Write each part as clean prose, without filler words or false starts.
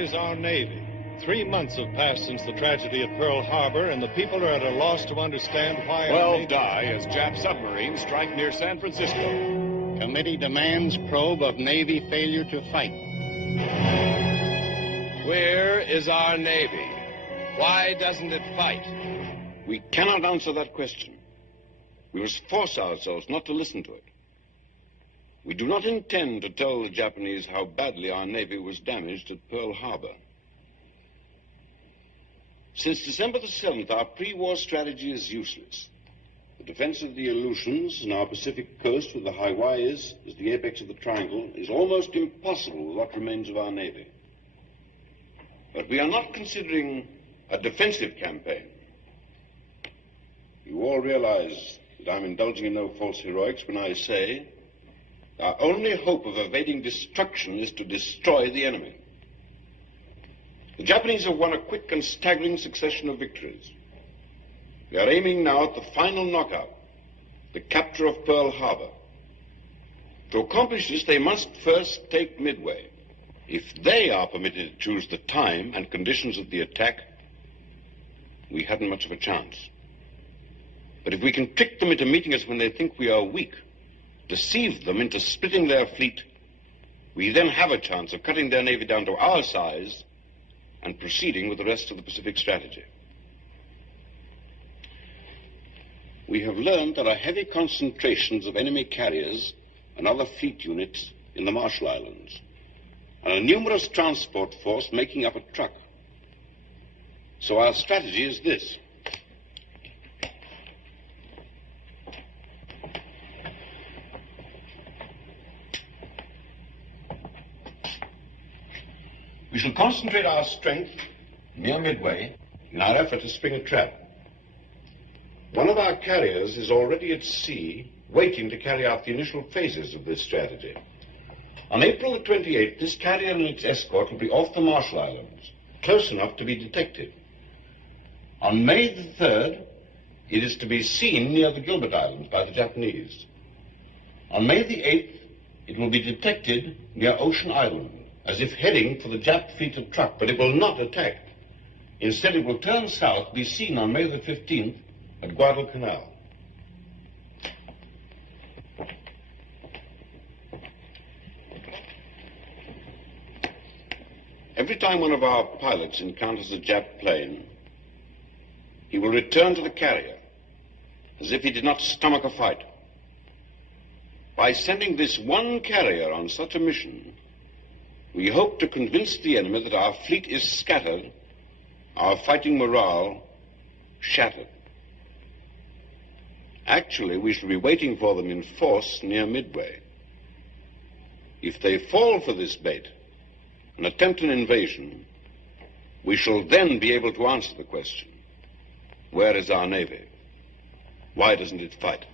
is our Navy? 3 months have passed since the tragedy at Pearl Harbor, and the people are at a loss to understand why... 12 die as Jap submarines strike near San Francisco. Committee demands probe of Navy failure to fight. Where is our Navy? Why doesn't it fight? We cannot answer that question. We must force ourselves not to listen to it. We do not intend to tell the Japanese how badly our Navy was damaged at Pearl Harbor. Since December the 7th, our pre-war strategy is useless. The defense of the Aleutians and our Pacific coast with the Hawaiis as the apex of the triangle is almost impossible with what remains of our Navy. But we are not considering a defensive campaign. You all realize that I'm indulging in no false heroics when I say our only hope of evading destruction is to destroy the enemy. The Japanese have won a quick and staggering succession of victories. We are aiming now at the final knockout, the capture of Pearl Harbor. To accomplish this, they must first take Midway. If they are permitted to choose the time and conditions of the attack, we haven't much of a chance. But if we can trick them into meeting us when they think we are weak, deceive them into splitting their fleet, we then have a chance of cutting their navy down to our size and proceeding with the rest of the Pacific strategy. We have learned there are heavy concentrations of enemy carriers and other fleet units in the Marshall Islands, and a numerous transport force making up a truck. So our strategy is this. We shall concentrate our strength near Midway in our effort to spring a trap. One of our carriers is already at sea, waiting to carry out the initial phases of this strategy. On April the 28th, this carrier and its escort will be off the Marshall Islands, close enough to be detected. On May the 3rd, it is to be seen near the Gilbert Islands by the Japanese. On May the 8th, it will be detected near Ocean Island, as if heading for the Jap fleet of truck, but it will not attack. Instead, it will turn south, be seen on May the 15th at Guadalcanal. Every time one of our pilots encounters a Jap plane, he will return to the carrier as if he did not stomach a fight. By sending this one carrier on such a mission, we hope to convince the enemy that our fleet is scattered, our fighting morale shattered. Actually, we shall be waiting for them in force near Midway. If they fall for this bait and attempt an invasion, we shall then be able to answer the question, where is our Navy? Why doesn't it fight?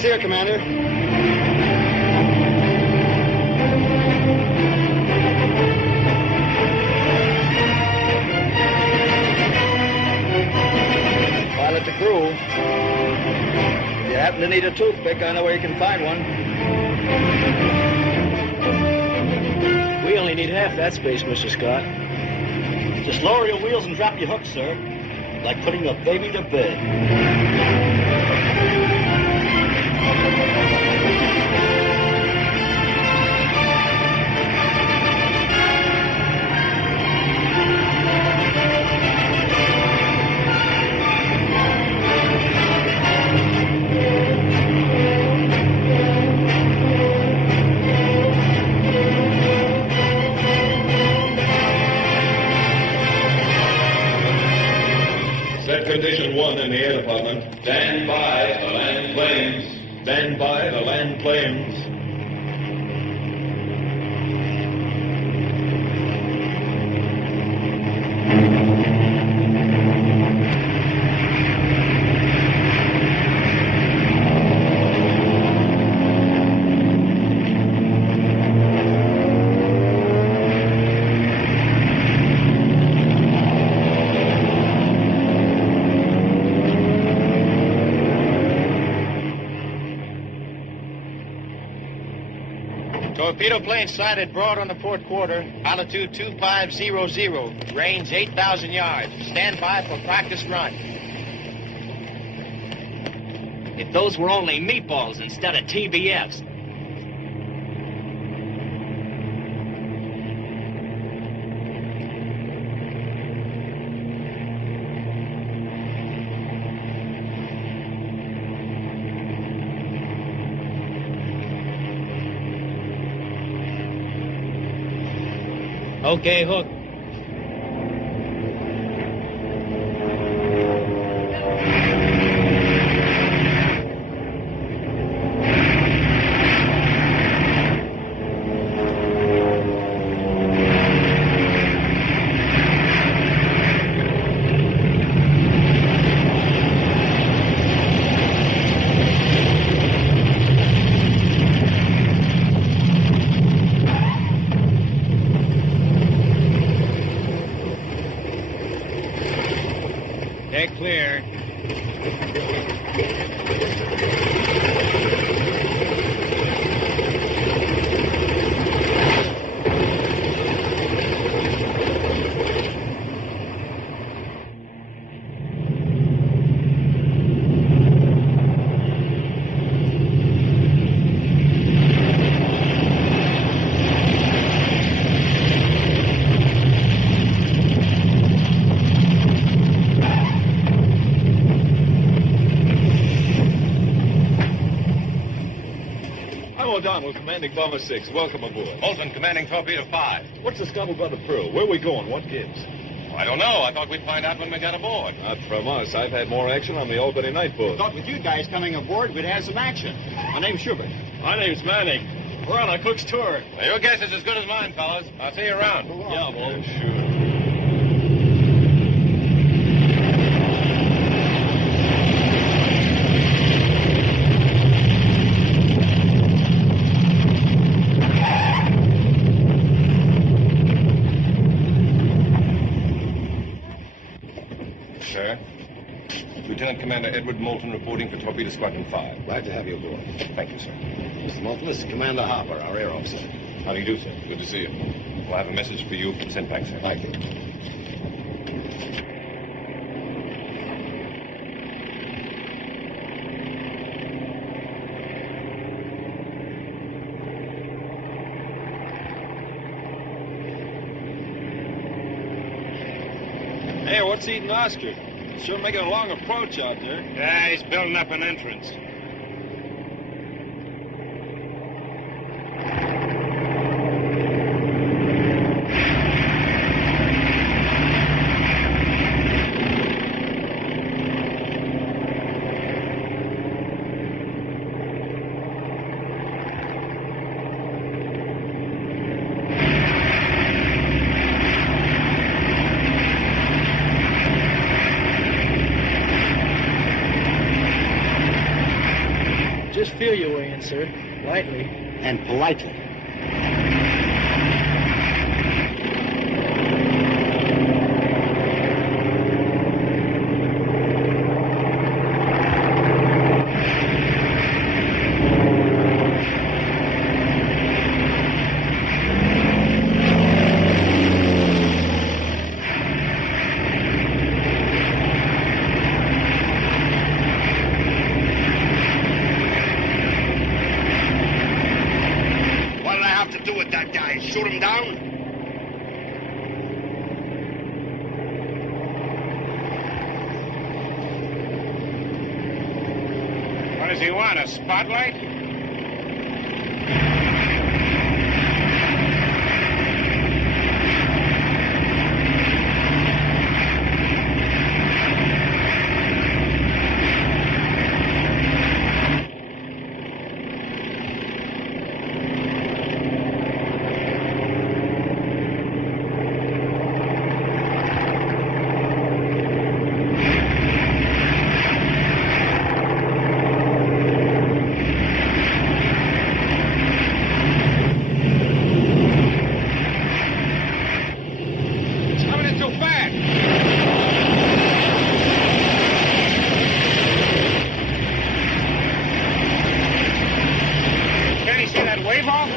Here, Commander. Pilot to crew. If you happen to need a toothpick, I know where you can find one. We only need half that space, Mr. Scott. Just lower your wheels and drop your hooks, sir. Like putting a baby to bed. Condition 1 in the air department. Stand by for land planes. Stand by to land planes. Torpedo plane sighted broad on the port quarter, altitude 2500, range 8,000 yards. Stand by for practice run. If those were only meatballs instead of TBFs. Okay, hook. Deck clear. Don with Commanding Bomber 6. Welcome aboard. Bolton, commanding Torpedo 5. What's the scuttlebutt of Pearl? Where are we going? What gives? I don't know. I thought we'd find out when we got aboard. Not from us. I've had more action on the Albany night boat. Thought with you guys coming aboard, we'd have some action. My name's Schubert. My name's Manning. We're on a cook's tour. Now, your guess is as good as mine, fellas. I'll see you around. Yeah, well, sure. Sir. Lieutenant Commander Edward Moulton reporting for Torpedo Squadron 5. Glad to have you aboard. Thank you, sir. Mr. Moulton, this is Commander Harper, our air officer. How do you do, sir? Good to see you. We'll have a message for you sent back, sir. Thank you. Hey, what's eating Oscar? Sure making a long approach out there. Yeah, he's building up an entrance. Just feel your way in, sir. Lightly. And politely. Shoot him down? What does he want, a spotlight? Wave off?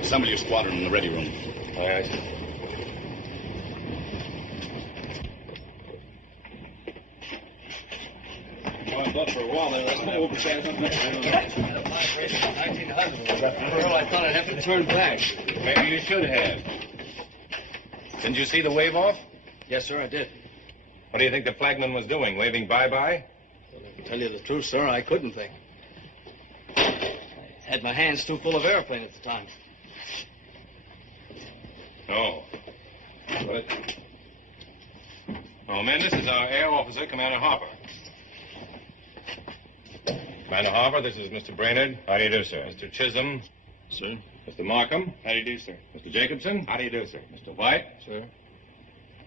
Assemble your squadron in the ready room. Aye, aye, sir. Wound up for a while there. That's no oversight. I thought I'd have to turn back. Maybe you should have. Didn't you see the wave off? Yes, sir, I did. What do you think the flagman was doing? Waving bye-bye? Well, to tell you the truth, sir, I couldn't think. I had my hands too full of airplane at the time. Oh. What? Oh, men, this is our air officer, Commander Harper. Commander Harper, this is Mr. Brainerd. How do you do, sir? Mr. Chisholm. Sir? Mr. Markham. How do you do, sir? Mr. Jacobson. How do you do, sir? Mr. White. Sir?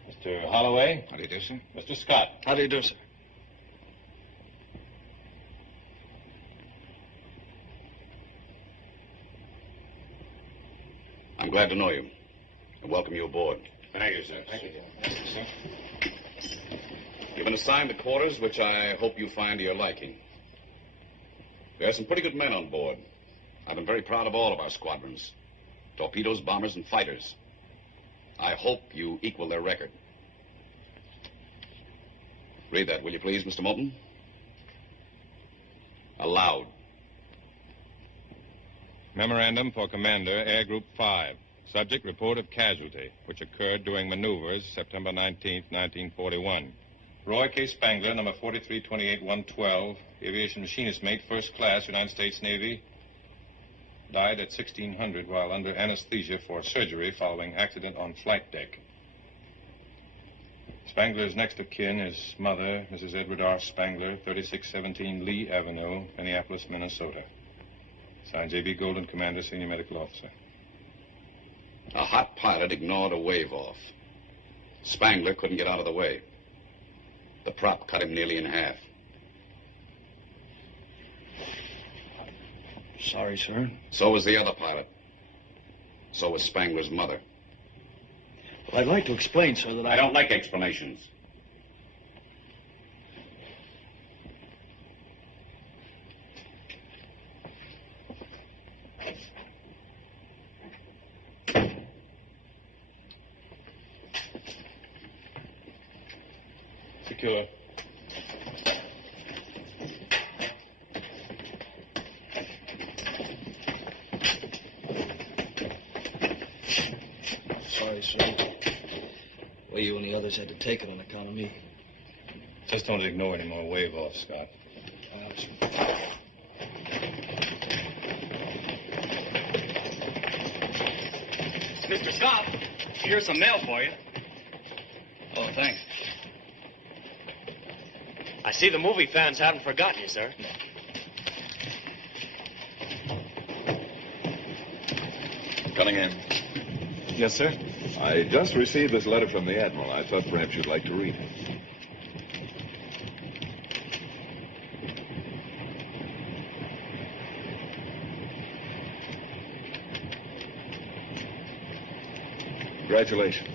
Mr. Holloway. How do you do, sir? Mr. Scott. How do you do, sir? I'm glad to know you. I welcome you aboard. Thank you, sir. Thank you, sir. You've been assigned to quarters which I hope you find to your liking. There are some pretty good men on board. I've been very proud of all of our squadrons. Torpedoes, bombers, and fighters. I hope you equal their record. Read that, will you please, Mr. Moulton? Aloud. Memorandum for Commander, Air Group 5. Subject, report of casualty, which occurred during maneuvers September 19th, 1941. Roy K. Spangler, number 4328-112, aviation machinist mate, first class, United States Navy, died at 1600 while under anesthesia for surgery following accident on flight deck. Spangler's next of kin is mother, Mrs. Edward R. Spangler, 3617 Lee Avenue, Minneapolis, Minnesota. Signed, J.B. Golden, Commander, Senior Medical Officer. A hot pilot ignored a wave off. Spangler couldn't get out of the way. The prop cut him nearly in half. Sorry, sir. So was the other pilot. So was Spangler's mother. Well, I'd like to explain, sir, that I don't like explanations. Secure. Sorry, sir. Well, you and the others had to take it on account of me. Just don't ignore any more wave off, Scott. Mr. Scott, here's some mail for you. Oh, thanks. I see the movie fans haven't forgotten you, sir. Cunningham. Yes, sir. I just received this letter from the Admiral. I thought perhaps you'd like to read it. Congratulations.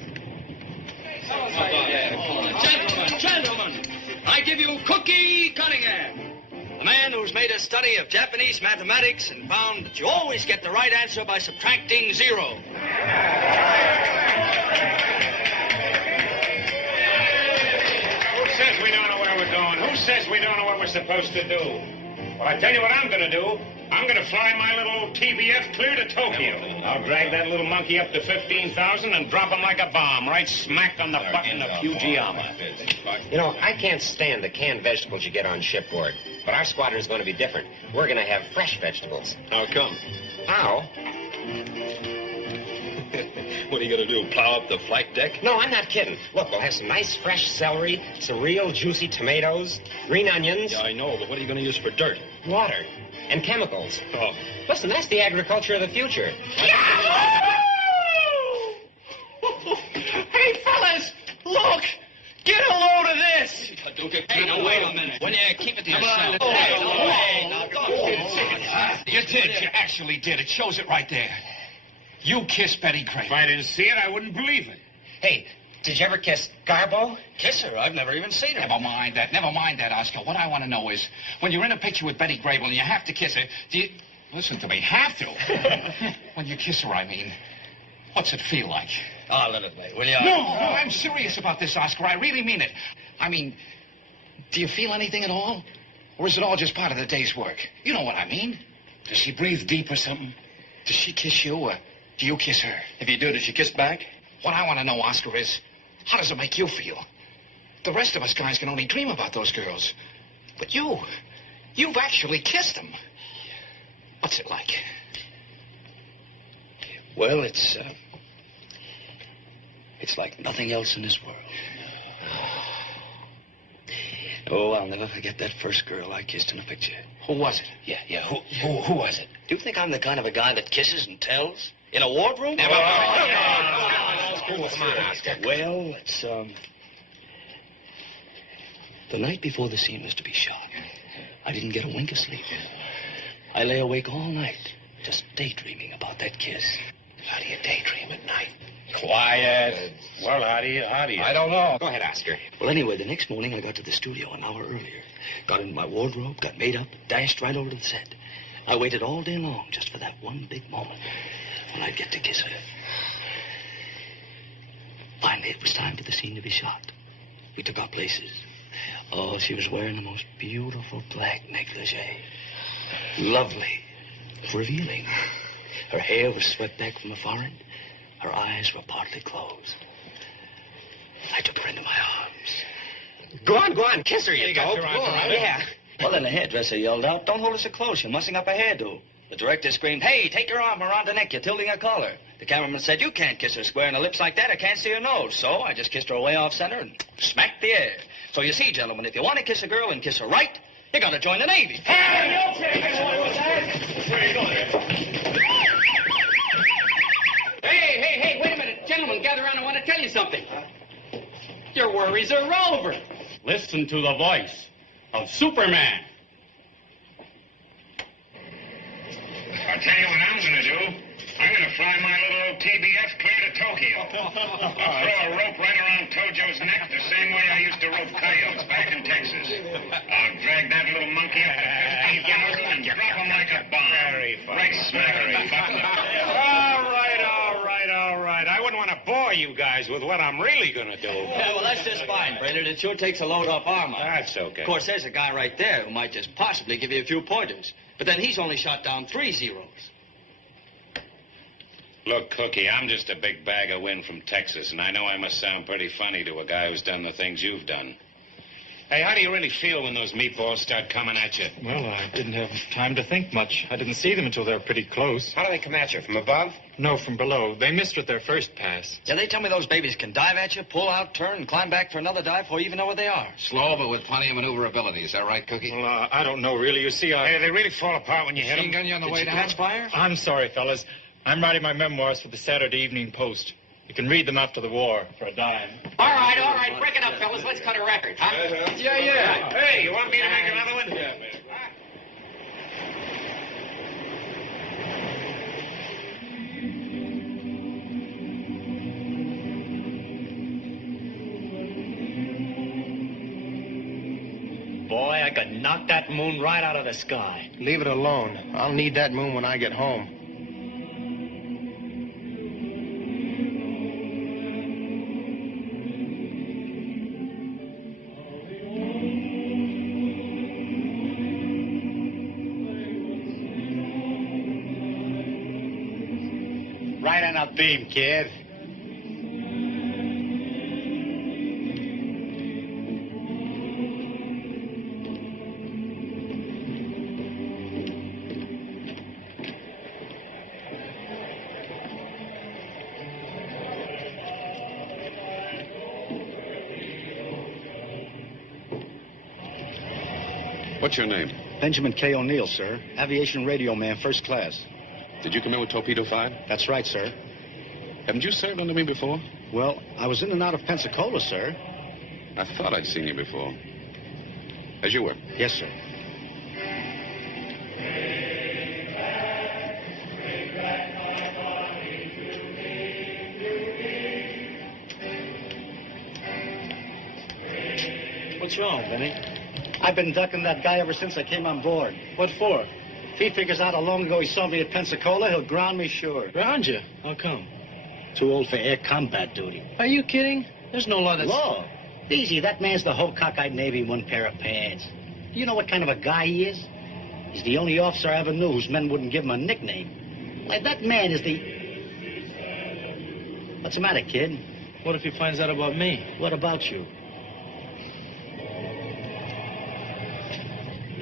Gentlemen, I give you Cookie Cunningham, a man who's made a study of Japanese mathematics and found that you always get the right answer by subtracting 0. Who says we don't know where we're going? Who says we don't know what we're supposed to do? Well, I tell you what I'm going to do. I'm going to fly my little TBF clear to Tokyo. I'll drag that little monkey up to 15,000 and drop him like a bomb right smack on the button of Fujiyama. You know, I can't stand the canned vegetables you get on shipboard. But our squadron's going to be different. We're going to have fresh vegetables. How come? How? What are you going to do, plow up the flight deck? No, I'm not kidding. Look, we'll have some nice fresh celery, some real juicy tomatoes, green onions. Yeah, I know, but what are you going to use for dirt? Water. And chemicals. Oh. Listen, that's the agriculture of the future. Yahoo! Hey, now, wait a minute. When you keep it to yourself. You did. You actually did. It shows it right there. You kissed Betty Gray. If I didn't see it, I wouldn't believe it. Hey, did you ever kiss Garbo? Kiss her? I've never even seen her. Never mind that, Oscar. What I want to know is, when you're in a picture with Betty Grable and you have to kiss her, do you... Listen to me, have to. When you kiss her, I mean, what's it feel like? Oh, let it lay, will you? No, I'm serious about this, Oscar. I really mean it. I mean, do you feel anything at all? Or is it all just part of the day's work? You know what I mean. Does she breathe deep or something? Does she kiss you, or do you kiss her? If you do, does she kiss back? What I want to know, Oscar, is how does it make you feel? The rest of us guys can only dream about those girls. But you've actually kissed them. What's it like? Well, it's like nothing else in this world. Oh, I'll never forget that first girl I kissed in a picture. Who was it? Yeah. Who was it? Do you think I'm the kind of a guy that kisses and tells? In a wardroom? Never mind. Come on, Oscar. Well, it's, the night before the scene was to be shot, I didn't get a wink of sleep. I lay awake all night, just daydreaming about that kiss. How do you daydream at night? Quiet. Well, how do you? I don't know. Go ahead, Oscar. Well, anyway, the next morning I got to the studio an hour earlier. Got into my wardrobe, got made up, dashed right over to the set. I waited all day long just for that one big moment when I'd get to kiss her. Finally, it was time for the scene to be shot. We took our places. Oh, she was wearing the most beautiful black negligee. Lovely. Revealing. Her hair was swept back from the forehead. Her eyes were partly closed. I took her into my arms. Go on, kiss her, you dope. Go on, yeah. Well, then the hairdresser yelled out, "Don't hold her so close. You're mussing up her hairdo." The director screamed, "Hey, take your arm around her neck. You're tilting her collar." The cameraman said, "You can't kiss her square in the lips like that. I can't see her nose." So I just kissed her way off center and smacked the air. So you see, gentlemen, if you want to kiss a girl and kiss her right, you got to join the Navy. Hey, wait a minute. Gentlemen, gather around. I want to tell you something. Your worries are over. listen to the voice of Superman. I'll tell you what I'm going to do. I'm going to fly my little TBF clear to Tokyo. I'll throw a rope right around Tojo's neck the same way I used to rope coyotes back in Texas. I'll drag that little monkey up to 15,000 and drop him like a bomb. Very fun. Right smack in the butt. All right. I wouldn't want to bore you guys with what I'm really going to do. Yeah, well, that's just fine, Brainerd. It sure takes a load off armor. That's okay. Of course, there's a guy right there who might just possibly give you a few pointers. But then he's only shot down 3 zeros. Look, Cookie, I'm just a big bag of wind from Texas, and I know I must sound pretty funny to a guy who's done the things you've done. Hey, how do you really feel when those meatballs start coming at you? Well, I didn't have time to think much. I didn't see them until they were pretty close. How do they come at you? From above? No, from below. They missed with their first pass. Yeah, they tell me those babies can dive at you, pull out, turn, and climb back for another dive before you even know where they are. Slow, but with plenty of maneuverability. Is that right, Cookie? Well, I don't know, really. You see, Hey, they really fall apart when you hit them. Machine gun you on the way down? Catch fire? I'm sorry, fellas. I'm writing my memoirs for the Saturday Evening Post. You can read them after the war for a dime. All right. Break it up, fellas. Let's cut a record, huh? Yeah. Hey, you want me to make another one? Yeah, man. Boy, I could knock that moon right out of the sky. Leave it alone. I'll need that moon when I get home. Right on a beam, kid. What's your name? Benjamin K. O'Neill, sir. Aviation radio man, first class. Did you come in with Torpedo 5? That's right, sir. Haven't you served under me before? Well, I was in and out of Pensacola, sir. I thought I'd seen you before. As you were. Yes, sir. What's wrong, Benny? I've been ducking that guy ever since I came on board. What for? If he figures out how long ago he saw me at Pensacola, he'll ground me sure. Ground you? How come? Too old for air combat duty. Are you kidding? There's no law that's... Law? Easy, that man's the whole cockeyed Navy in one pair of pants. You know what kind of a guy he is? He's the only officer I ever knew whose men wouldn't give him a nickname. Like, that man is the... What's the matter, kid? What if he finds out about me? What about you?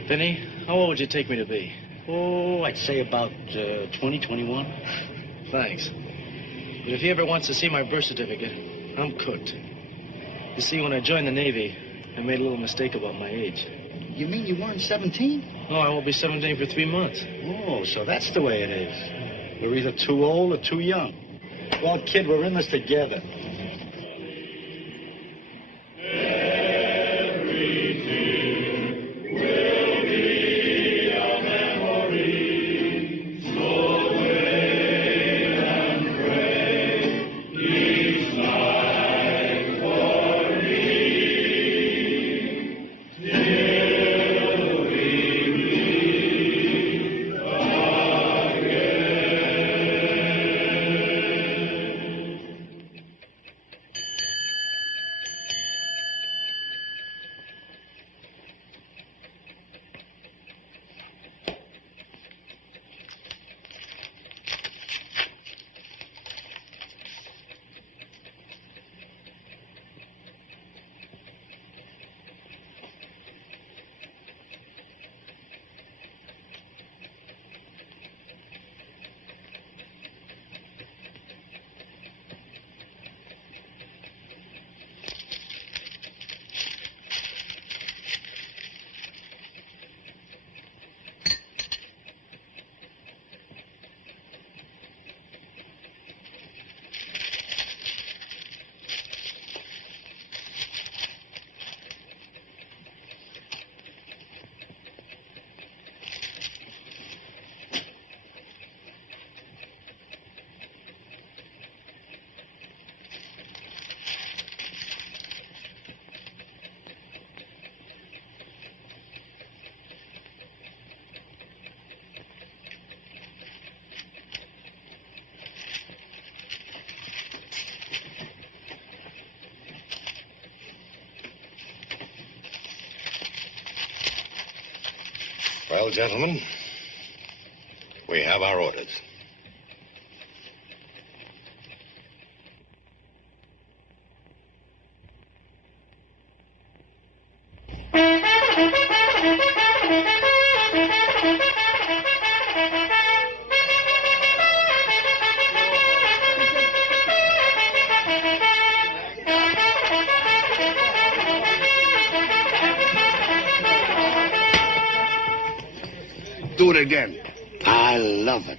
Benny, how old would you take me to be? Oh, I'd say about 20, 21. Thanks. But if he ever wants to see my birth certificate, I'm cooked. You see, when I joined the Navy, I made a little mistake about my age. You mean you weren't 17? No, I won't be 17 for 3 months. Oh, so that's the way it is. We're either too old or too young. Well, kid, we're in this together. Well, gentlemen, we have our orders. Do it again. I love it.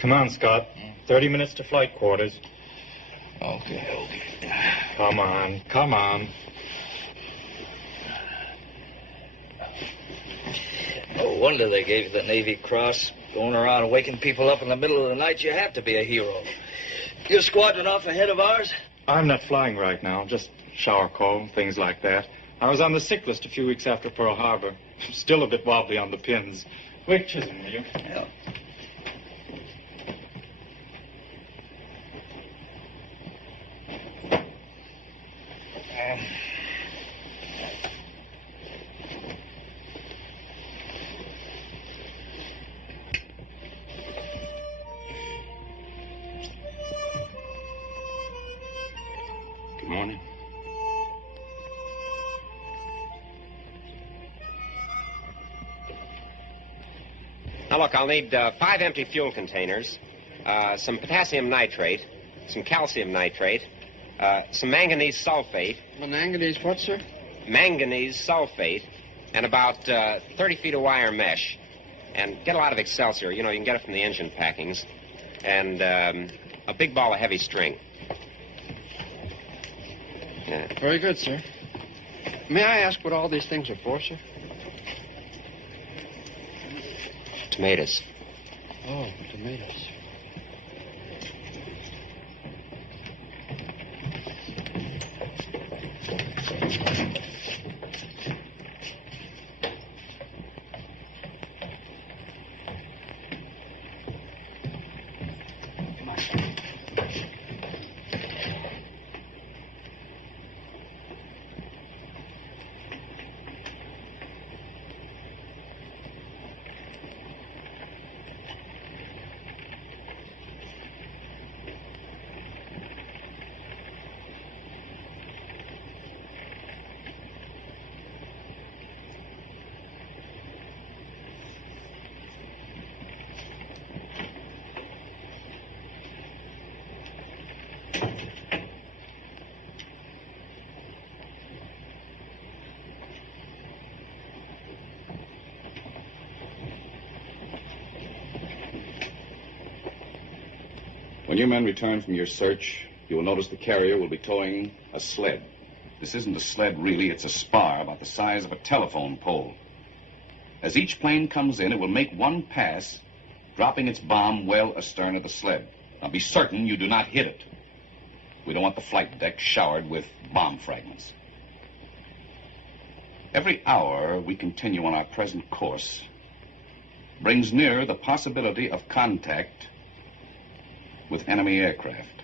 Come on, Scott. 30 minutes to flight quarters. Okay. Come on. No wonder they gave you the Navy Cross. Going around waking people up in the middle of the night, you have to be a hero. Your squadron off ahead of ours? I'm not flying right now, just shower call, things like that. I was on the sick list a few weeks after Pearl Harbor. Still a bit wobbly on the pins. Wait, Chisholm, will you? Yeah. Good morning. Now, look, I'll need 5 empty fuel containers, some potassium nitrate, some calcium nitrate, some manganese sulfate. Manganese what, sir? Manganese sulfate, and about 30 feet of wire mesh. And get a lot of Excelsior. You know, you can get it from the engine packings. And a big ball of heavy string. Yeah. Very good, sir. May I ask what all these things are for, sir? Tomatoes. Oh, tomatoes. When your men return from your search, you will notice the carrier will be towing a sled. This isn't a sled, really. It's a spar about the size of a telephone pole. As each plane comes in, it will make one pass, dropping its bomb well astern of the sled. Now, be certain you do not hit it. We don't want the flight deck showered with bomb fragments. Every hour we continue on our present course brings nearer the possibility of contact with enemy aircraft.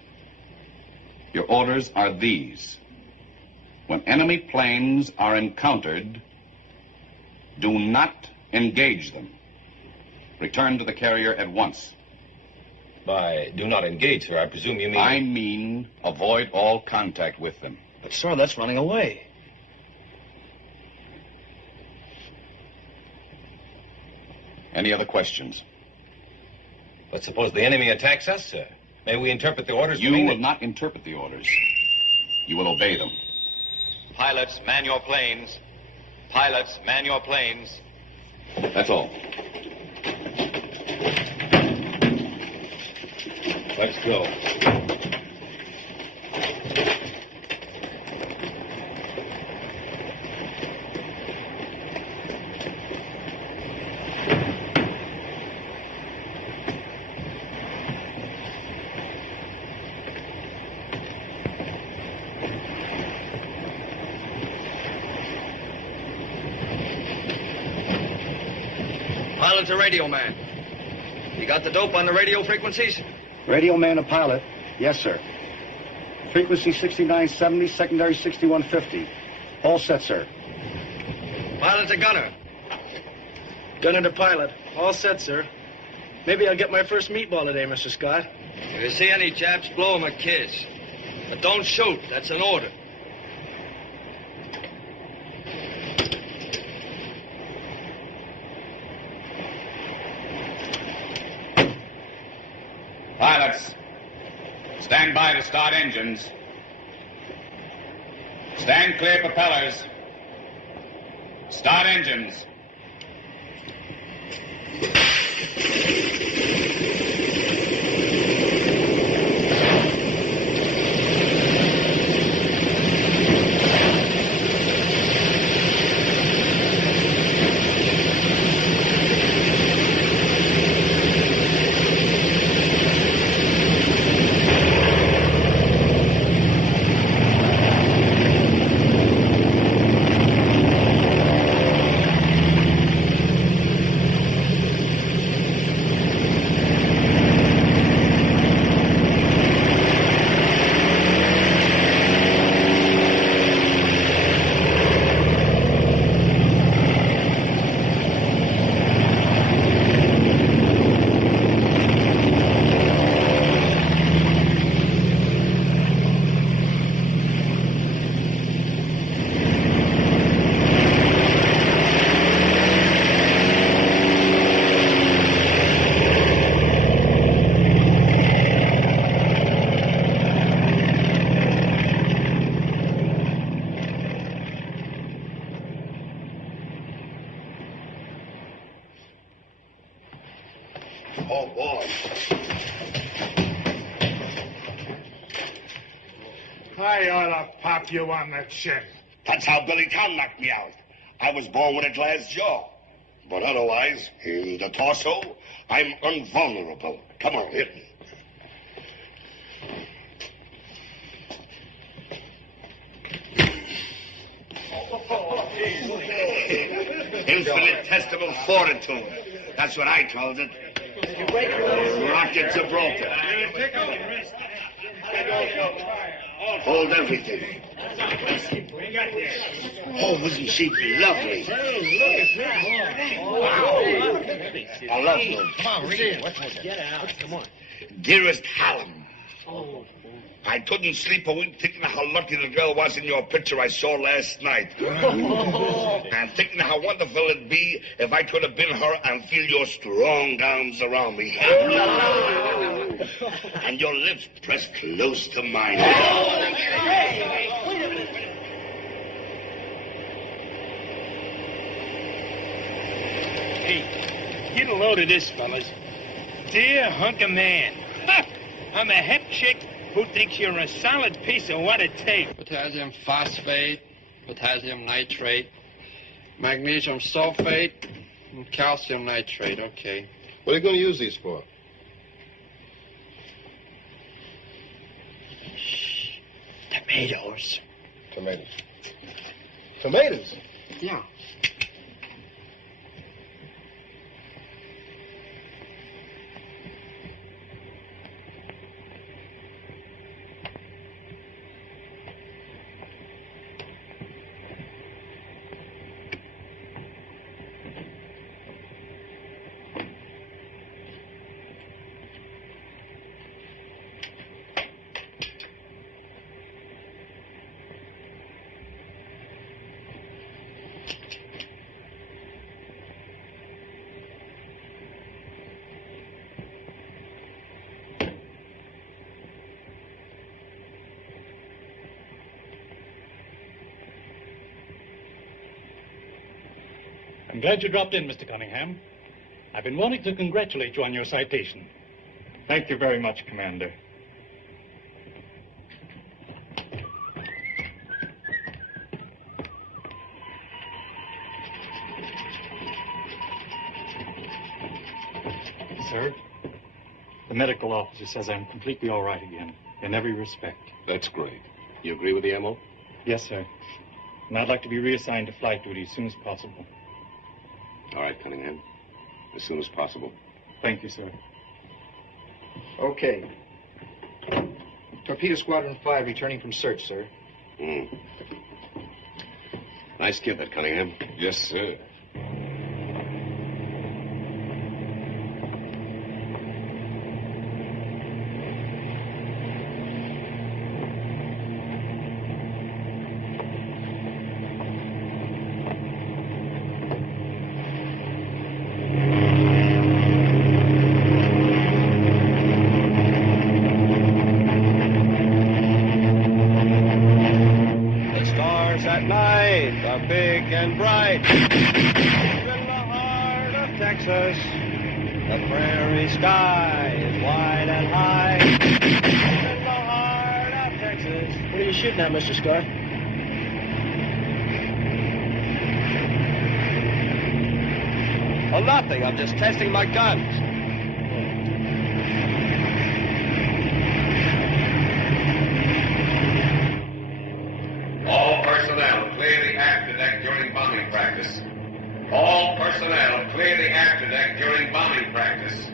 Your orders are these. When enemy planes are encountered, do not engage them. Return to the carrier at once. By do not engage, sir, I presume you mean... I mean avoid all contact with them. But, sir, that's running away. Any other questions? But suppose the enemy attacks us, sir. May we interpret the orders? You will not interpret the orders. You will obey them. Pilots, man your planes. Pilots, man your planes. That's all. Let's go. Pilot's a radio man. You got the dope on the radio frequencies? Radio man and pilot. Yes, sir. Frequency 6970, secondary 6150. All set, sir. Pilot's a gunner. Gunner to pilot. All set, sir. Maybe I'll get my first meatball today, Mr. Scott. If you see any chaps, blow them a kiss. But don't shoot. That's an order. Pilots, stand by to start engines. Stand clear propellers. Start engines. Oh, boy. I ought to pop you on the chin. That's how Billy Tom knocked me out. I was born with a glass jaw. But otherwise, in the torso, I'm invulnerable. Come on, hit me. Infinitesimal fortitude. That's what I called it. Rocket Gibraltar. Hold everything. Oh, wasn't she lovely? I love you. Come on, read it. Get out. Come on. Dearest Hallam. I couldn't sleep a wink thinking how lucky the girl was in your picture I saw last night. And thinking how wonderful it'd be if I could have been her and feel your strong arms around me. And your lips pressed close to mine. Hey, get a load of this, fellas. Dear hunk of man. I'm a hep chick who thinks you're a solid piece of what it takes. Potassium phosphate, potassium nitrate, magnesium sulfate, and calcium nitrate. Okay. What are you going to use these for? Tomatoes. Tomatoes. Tomatoes? Yeah. I'm glad you dropped in, Mr. Cunningham. I've been wanting to congratulate you on your citation. Thank you very much, Commander. Sir, the medical officer says I'm completely all right again, in every respect. That's great. You agree with the MO? Yes, sir. And I'd like to be reassigned to flight duty as soon as possible. All right, Cunningham. As soon as possible. Thank you, sir. Okay. Torpedo Squadron 5 returning from search, sir. Nice kid, that Cunningham. Yes, sir. Now, Mr. Scott. Oh, nothing. I'm just testing my guns. All personnel clear the after deck during bombing practice. All personnel clear the after deck during bombing practice.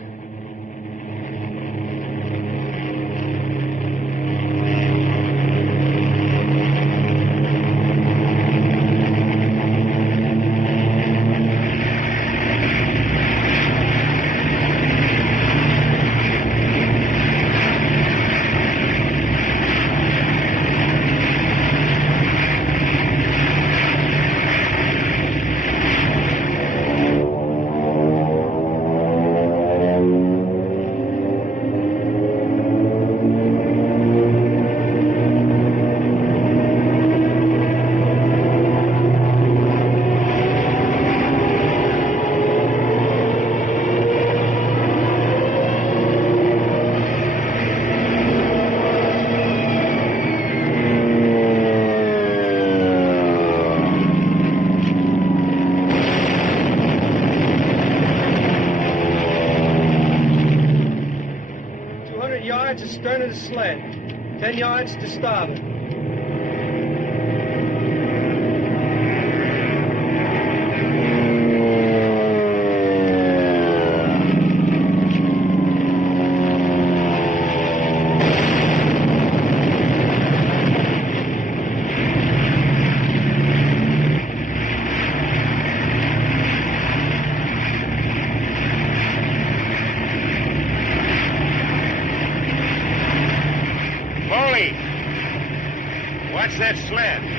yards astern of the sled. 10 yards to starboard. What's that sled?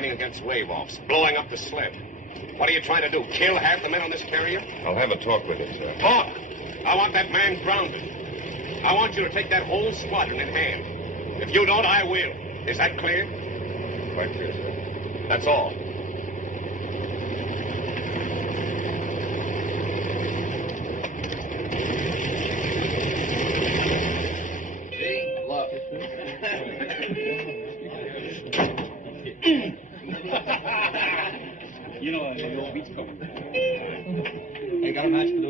Against wave-offs, blowing up the sled. What are you trying to do? Kill half the men on this carrier? I'll have a talk with him, sir. Talk! I want that man grounded. I want you to take that whole squadron in hand. If you don't, I will. Is that clear? Quite clear, sir. That's all. You know, the old beat's coming. Ain't got a match to do.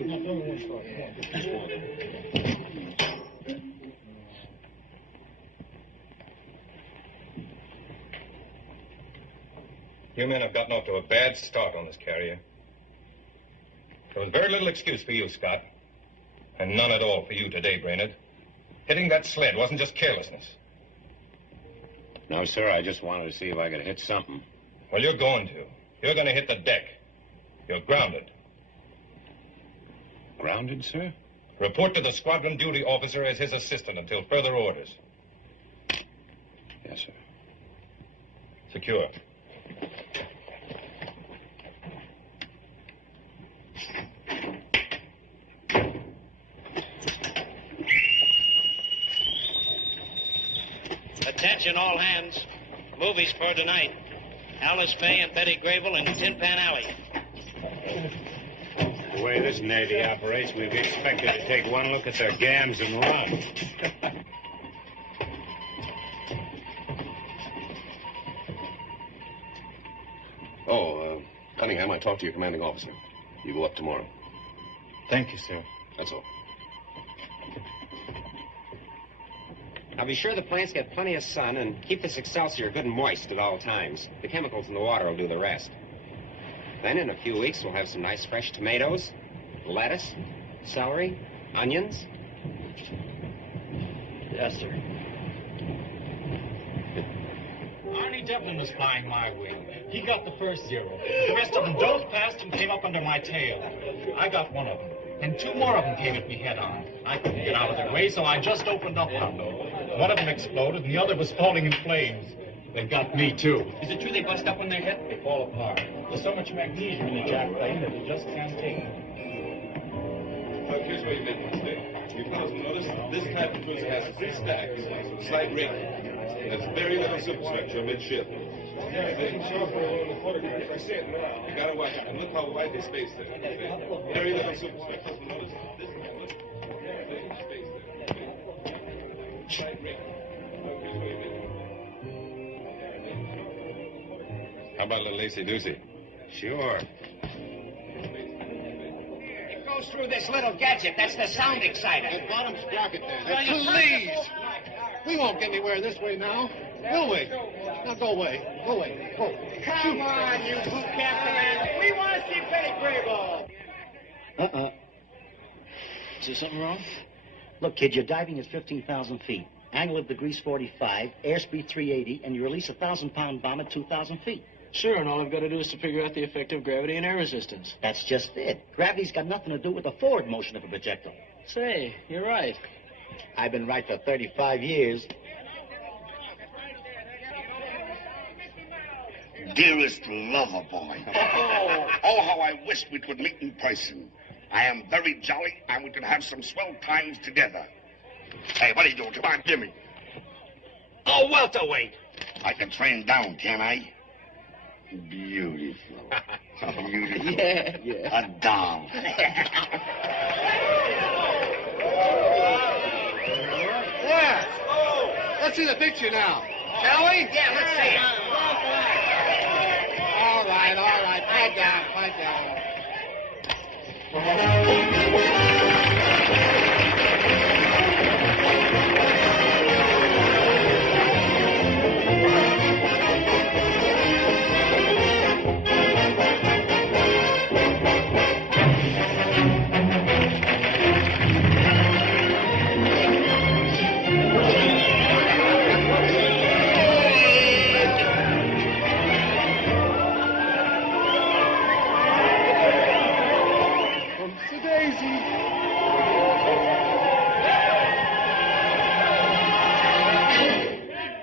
You men have gotten off to a bad start on this carrier. There was very little excuse for you, Scott. And none at all for you today, Brainerd. Hitting that sled wasn't just carelessness. No, sir, I just wanted to see if I could hit something. Well, you're going to. You're going to hit the deck. You're grounded. Grounded, sir? Report to the squadron duty officer as his assistant until further orders. Yes, sir. Secure. Attention, all hands. Movies for tonight. Alice Faye and Betty Grable in Tin Pan Alley. The way this Navy operates, we've expected to take one look at their gams and run. Cunningham, I talked to your commanding officer. You go up tomorrow. Thank you, sir. That's all. Now be sure the plants get plenty of sun and keep this Excelsior good and moist at all times. The chemicals in the water will do the rest. Then in a few weeks we'll have some nice fresh tomatoes, lettuce, celery, onions. Yes, sir. Arnie Devlin was flying my wing. He got the first 0. The rest of them dove past and came up under my tail. I got one of them. And 2 more of them came at me head on. I couldn't get out of their way, so I just opened up on them. One of them exploded, and the other was falling in flames. They got me, too. Is it true they bust up on their head? They fall apart. There's so much magnesium in the jet plane that you just can't take it. Here's what you did once day. You fellas notice this type of cruiser has 3 stacks, slight raking. There's very little superstructure midship. You gotta watch it. Look how white his face is. Very little superficial. How about a little lacy-doocy? Sure. It goes through this little gadget. That's the sound exciter. That bottom sprocket there. Please! We won't get anywhere this way now, will we? Now go away. Go away. Go. Come on, you boot captain. We want to see Petty Grable. Is there something wrong? Look, kid, you're diving at 15,000 feet. Angle of degrees 45, airspeed 380, and you release a 1,000-pound bomb at 2,000 feet. Sure, and all I've got to do is to figure out the effect of gravity and air resistance. That's just it. Gravity's got nothing to do with the forward motion of a projectile. Say, you're right. I've been right for 35 years. Dearest lover boy. Oh, how I wish we could meet in person. I am very jolly, and we could have some swell times together. Hey, what are you doing? Come on, give me. Oh, welterweight. I can train down, can't I? Beautiful. Beautiful. Yeah. A doll. There. Let's see the picture now. Shall we? Yeah, let's see it. All right. Pipe down.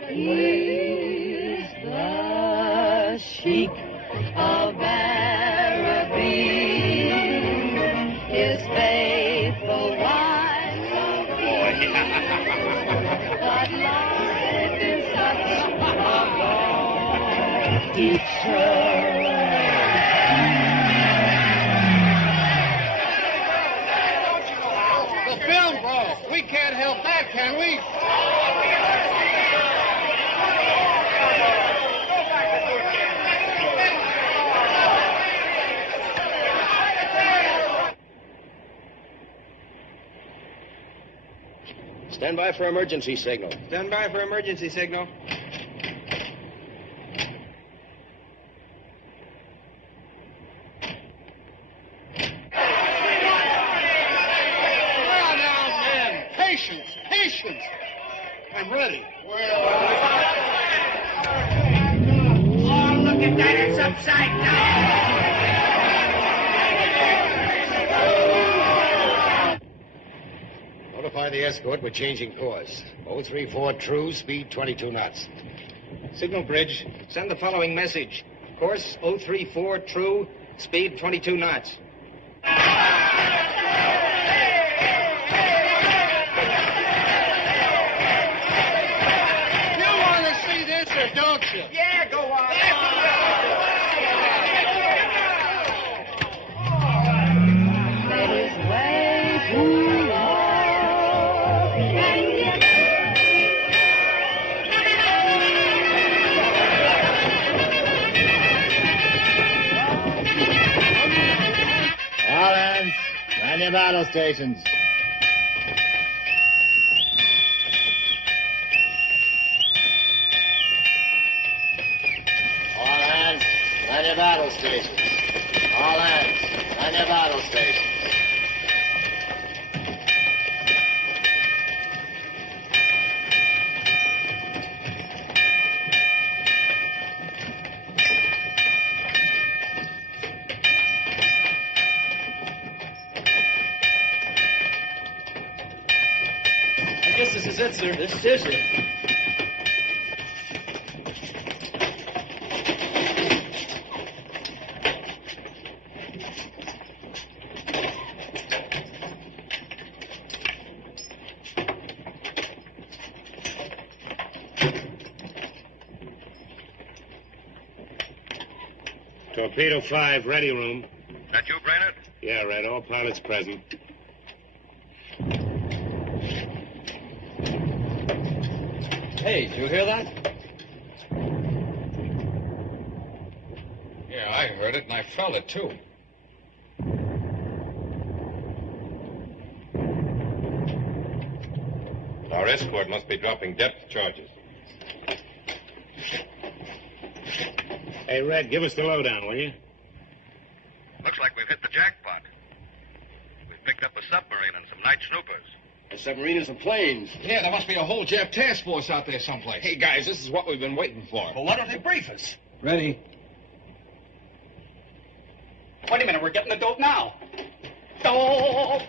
He's the Sheik of Araby, his faithful wife. But life is such a long teacher. The film broke. We can't help that, can we? Stand by for emergency signal. Stand by for emergency signal. Well, now, men. Patience. I'm ready. Oh, look at that. It's upside down. Notify the escort we're changing course. 034 true, speed 22 knots. Signal bridge. Send the following message. Course 034 true, speed 22 knots. You want to see this or don't you? Yeah, go on. Let his way too long, and yet All hands, man your battle stations. All hands, man your battle stations. All hands, man your battle stations. I guess this is it, sir. This is it. Torpedo 5, ready room. That you, Brainerd? Yeah, Red. All pilots present. Hey, did you hear that? Yeah, I heard it, and I felt it, too. Our escort must be dropping depth charges. Hey, Red, give us the lowdown, will you? Looks like we've hit the jackpot. We've picked up a submarine and some night snoopers. A submarine and some planes. Yeah, there must be a whole Jap task force out there someplace. Hey, guys, this is what we've been waiting for. Well, why don't they brief us? Ready. Wait a minute, we're getting the dope now. Dope!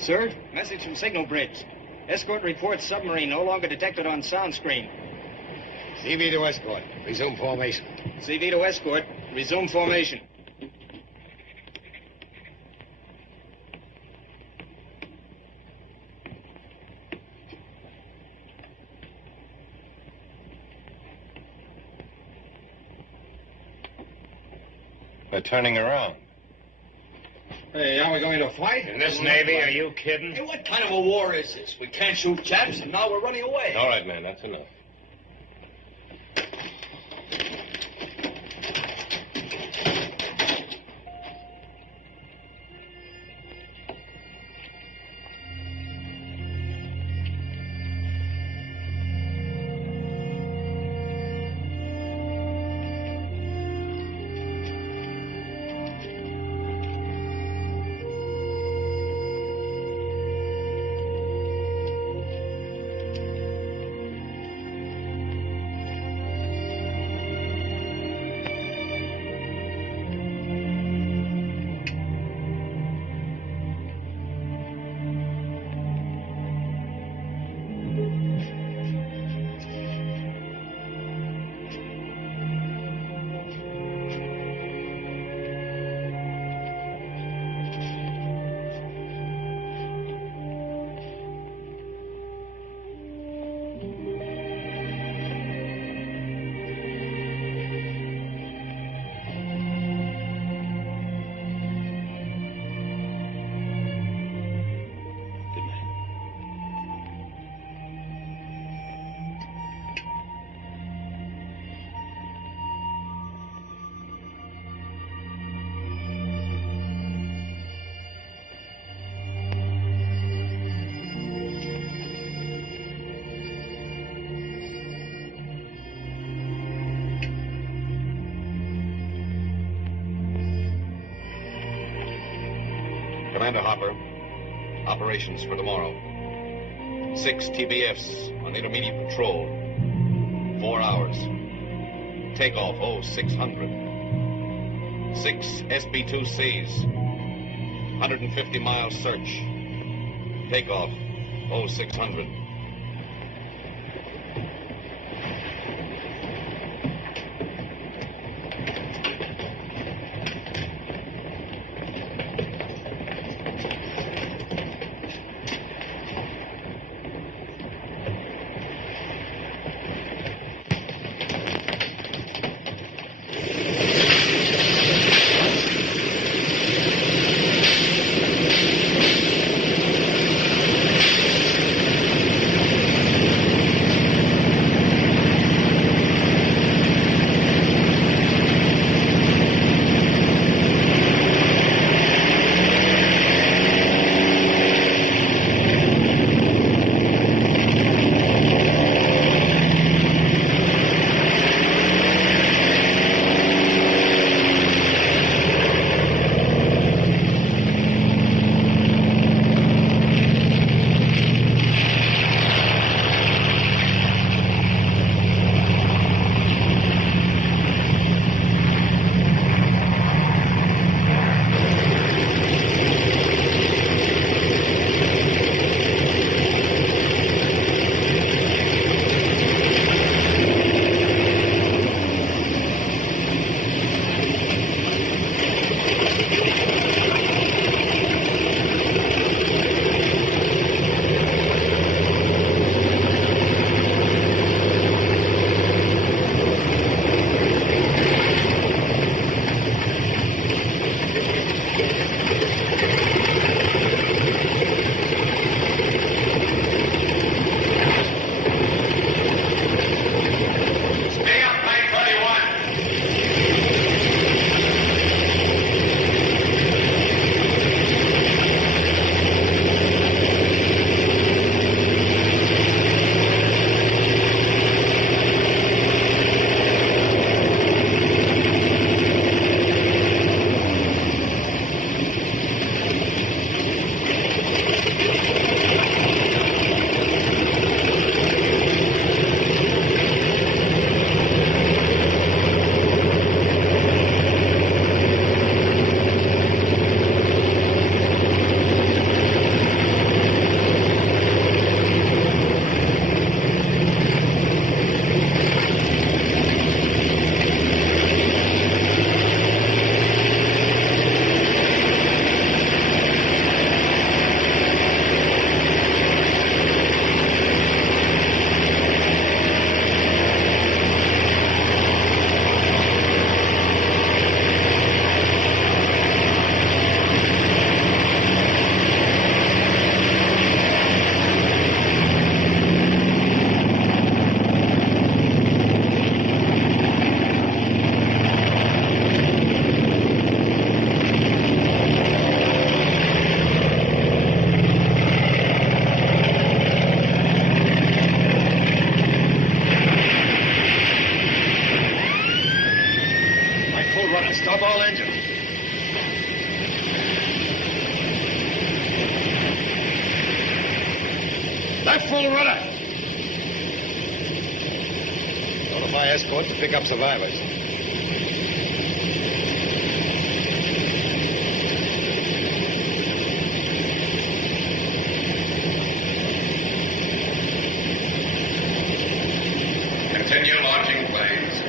Sir, message from Signal Bridge. Escort reports submarine no longer detected on sound screen. CV to escort. Resume formation. CV to escort. Resume formation. They're turning around. Hey, are we going to fight? In this Navy, are you kidding? Hey, what kind of a war is this? We can't shoot Japs, and now we're running away. All right, man, that's enough. Commander Hopper, operations for tomorrow. 6 TBFs on intermediate patrol. 4 hours. Takeoff 0600. 6 SB-2Cs. 150 mile search. Takeoff 0600. full rudder. Stop all engines. Left full rudder. Notify escort to pick up survivors. Continue launching planes.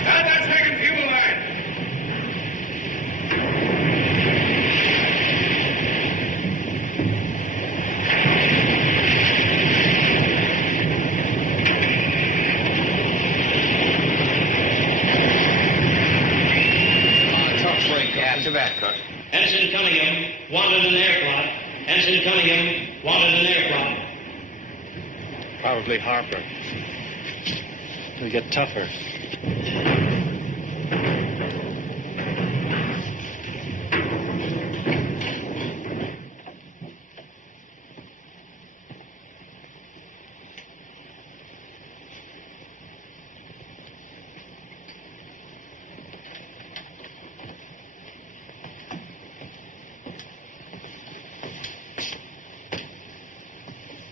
Start that second fuel line. After that, Cook. Ensign Cunningham, wanted an aircraft. Ensign Cunningham, wanted an aircraft. Probably Harper. He'll get tougher.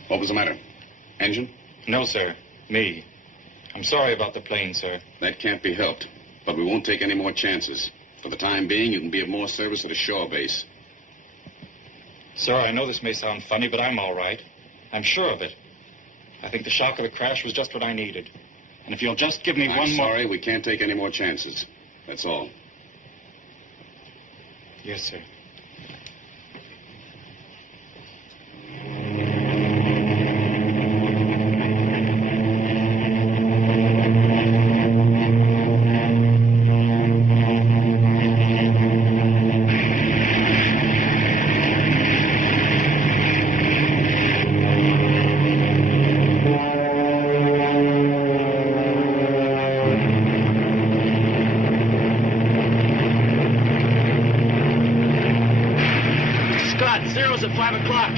What was the matter? Engine? No, sir. Me. I'm sorry about the plane, sir. That can't be helped. But we won't take any more chances. For the time being, you can be of more service at a shore base. Sir, I know this may sound funny, but I'm all right. I'm sure of it. I think the shock of the crash was just what I needed. And if you'll just give me one more... I'm sorry, we can't take any more chances. That's all. Yes, sir. Zero's at 5 o'clock.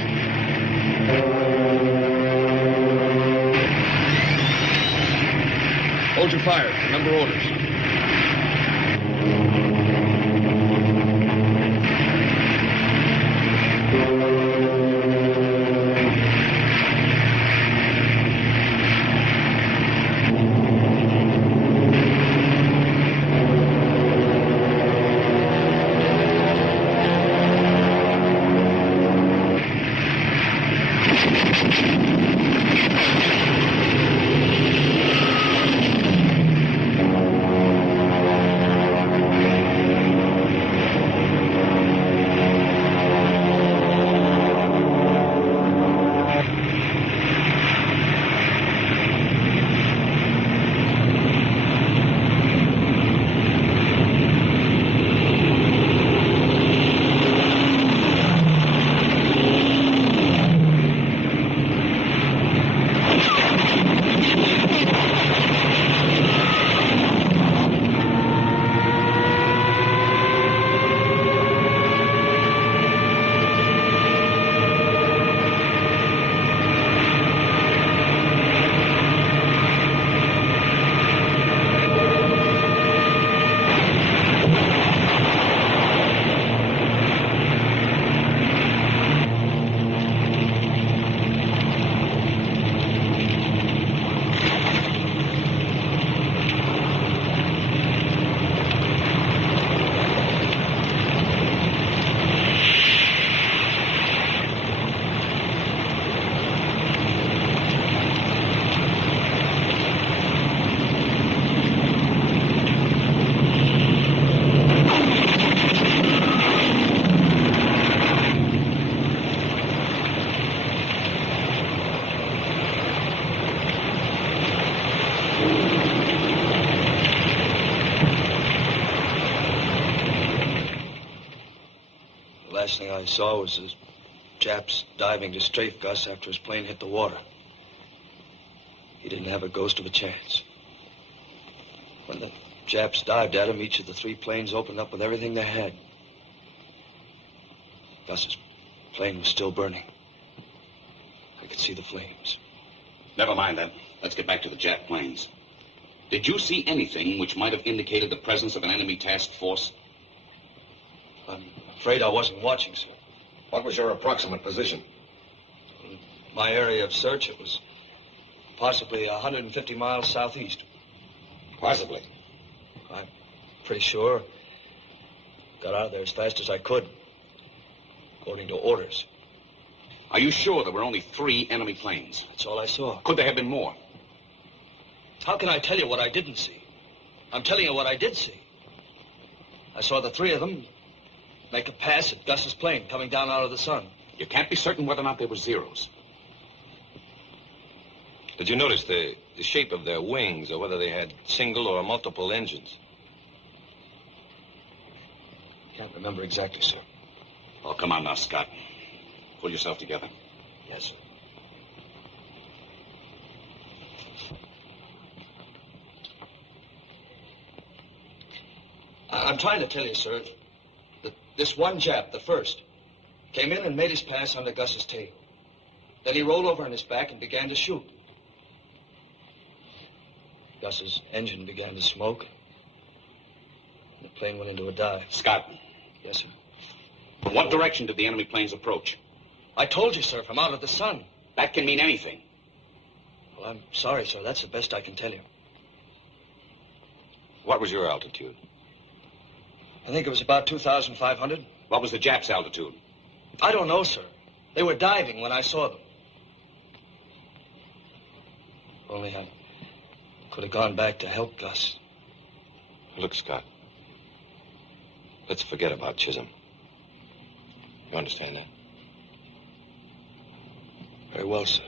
Hold your fire. Remember orders. Last thing I saw was the Japs diving to strafe Gus after his plane hit the water. He didn't have a ghost of a chance. Japs dived at him. Each of the 3 planes opened up with everything they had. Gus's plane was still burning. I could see the flames. Never mind that. Let's get back to the Jap planes. Did you see anything which might have indicated the presence of an enemy task force? I'm afraid I wasn't watching, sir. What was your approximate position? In my area of search, it was possibly 150 miles southeast. Possibly. I'm pretty sure. Got out of there as fast as I could, according to orders. Are you sure there were only 3 enemy planes? That's all I saw. Could there have been more? How can I tell you what I didn't see? I'm telling you what I did see. I saw the 3 of them make a pass at Gus's plane coming down out of the sun. You can't be certain whether or not they were Zeros. Did you notice the shape of their wings, or whether they had single or multiple engines? Can't remember exactly, sir. Oh, come on now, Scott. Pull yourself together. Yes, sir. I'm trying to tell you, sir, that this one Jap, the first, came in and made his pass under Gus's tail. Then he rolled over on his back and began to shoot. Gus's engine began to smoke. The plane went into a dive. Scott. Yes, sir. From what direction did the enemy planes approach? I told you, sir, from out of the sun. That can mean anything. Well, I'm sorry, sir. That's the best I can tell you. What was your altitude? I think it was about 2,500. What was the Japs' altitude? I don't know, sir. They were diving when I saw them. Only I could have gone back to help Gus. Look, Scott. Let's forget about Chisholm. You understand that? Very well, sir.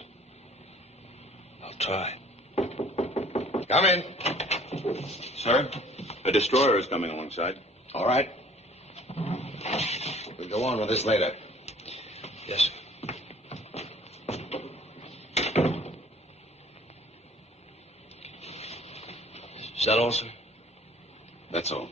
I'll try. Come in. Sir, a destroyer is coming alongside. All right. We'll go on with this later. Yes, sir. Is that all, sir? That's all.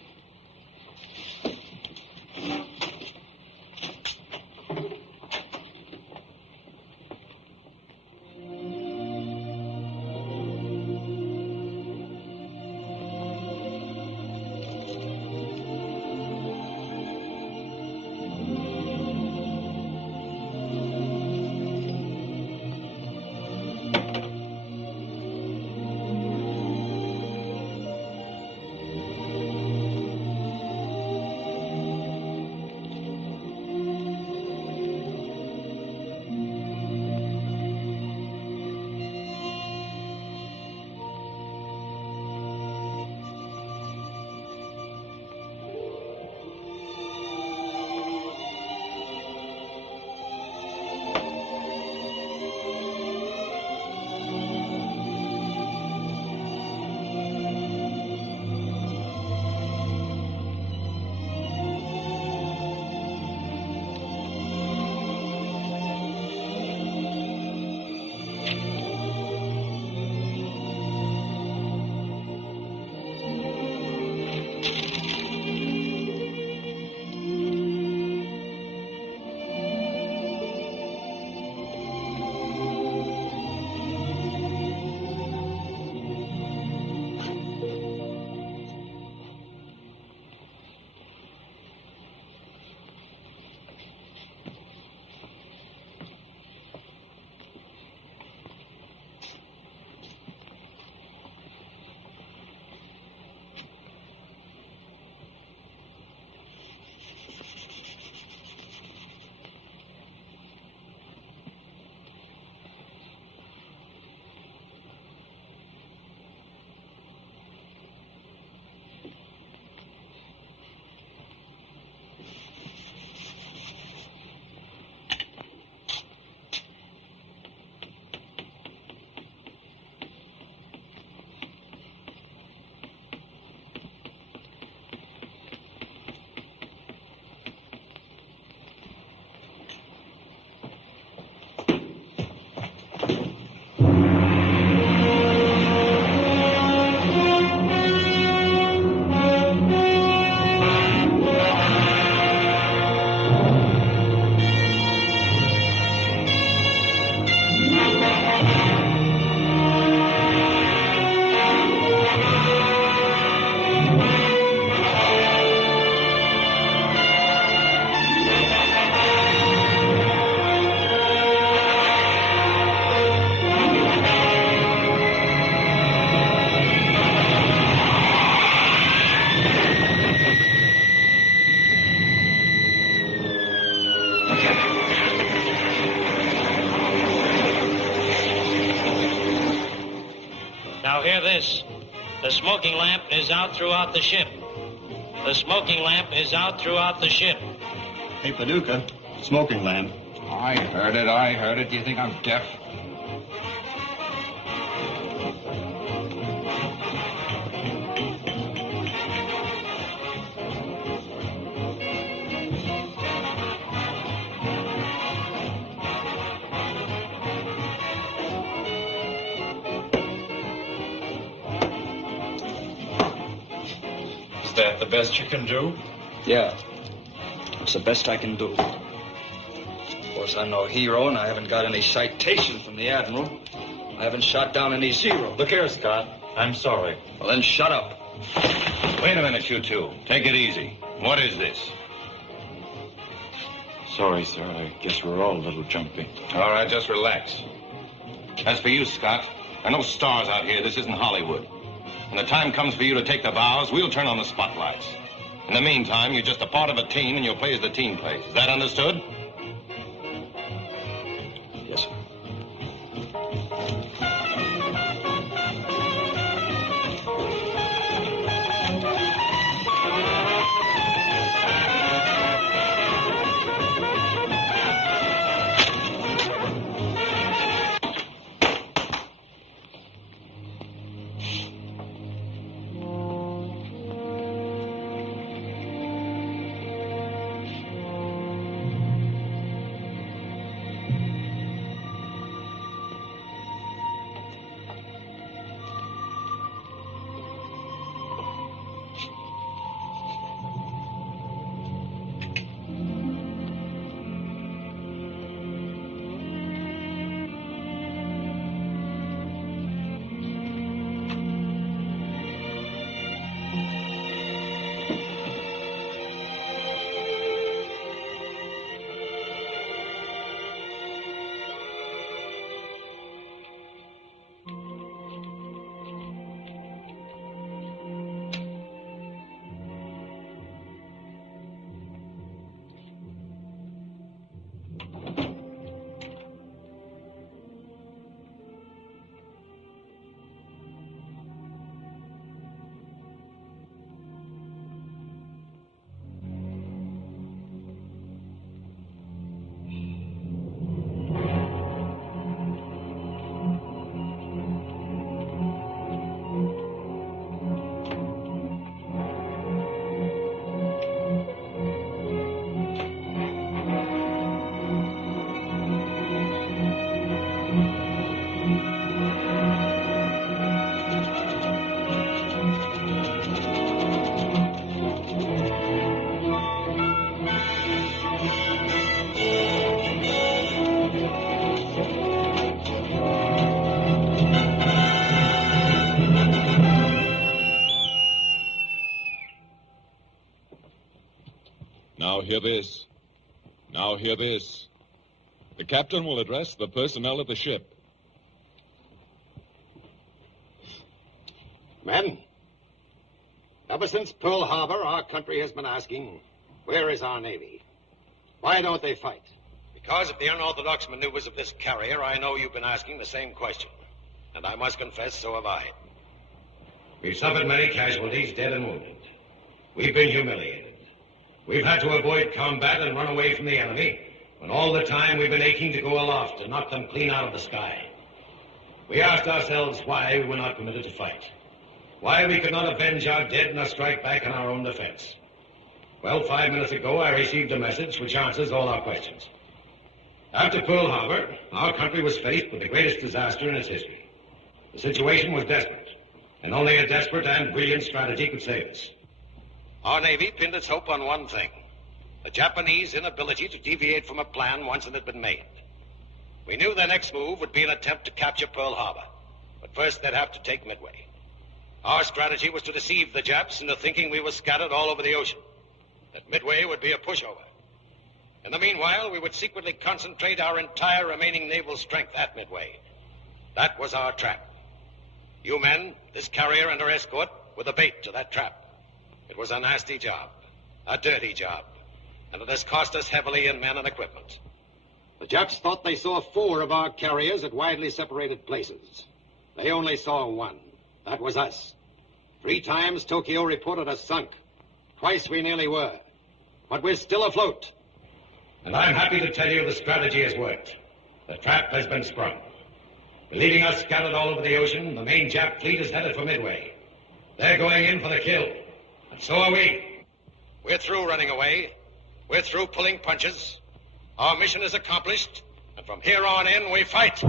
smoking lamp is out throughout the ship. The smoking lamp is out throughout the ship. Hey, Paducah, smoking lamp. I heard it. Do you think I'm deaf? Is that the best you can do? Yeah. It's the best I can do. Of course, I'm no hero, and I haven't got any citation from the Admiral. I haven't shot down any Zeros. Look here, Scott. I'm sorry. Well, then shut up. Wait a minute, you two. Take it easy. What is this? Sorry, sir. I guess we're all a little jumpy. All right, just relax. As for you, Scott, there are no stars out here. This isn't Hollywood. When the time comes for you to take the bows, we'll turn on the spotlights. In the meantime, you're just a part of a team, and you'll play as the team plays. Is that understood? Yes, sir. Now hear this. Now hear this. The captain will address the personnel of the ship. Men, ever since Pearl Harbor, our country has been asking, where is our Navy? Why don't they fight? Because of the unorthodox maneuvers of this carrier, I know you've been asking the same question. And I must confess, so have I. We've suffered many casualties, dead and wounded. We've been humiliated. We've had to avoid combat and run away from the enemy, when all the time we've been aching to go aloft and knock them clean out of the sky. We asked ourselves why we were not permitted to fight. Why we could not avenge our dead in a strike back in our own defense. Well, 5 minutes ago, I received a message which answers all our questions. After Pearl Harbor, our country was faced with the greatest disaster in its history. The situation was desperate, and only a desperate and brilliant strategy could save us. Our Navy pinned its hope on one thing, the Japanese inability to deviate from a plan once it had been made. We knew their next move would be an attempt to capture Pearl Harbor, but first they'd have to take Midway. Our strategy was to deceive the Japs into thinking we were scattered all over the ocean, that Midway would be a pushover. In the meanwhile, we would secretly concentrate our entire remaining naval strength at Midway. That was our trap. You men, this carrier and her escort, were the bait to that trap. It was a nasty job, a dirty job, and it has cost us heavily in men and equipment. The Japs thought they saw 4 of our carriers at widely separated places. They only saw one. That was us. 3 times Tokyo reported us sunk. Twice we nearly were. But we're still afloat. And I'm happy to tell you the strategy has worked. The trap has been sprung. Leaving us scattered all over the ocean, the main Jap fleet is headed for Midway. They're going in for the kill. And so are we. We're through running away. We're through pulling punches. Our mission is accomplished. And from here on in, we fight.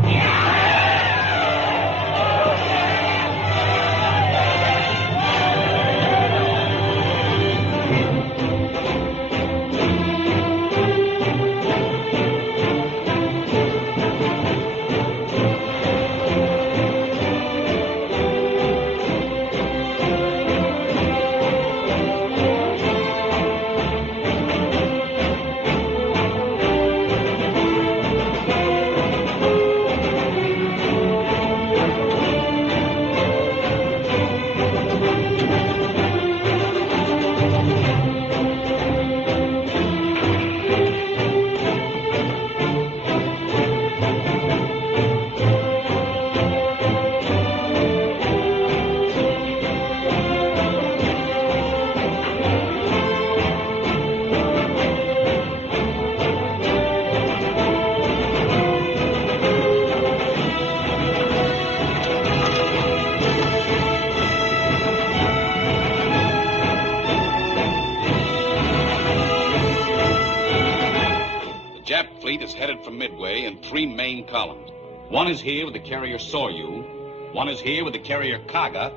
Is headed for Midway in 3 main columns. One is here with the carrier Soryu, one is here with the carrier Kaga,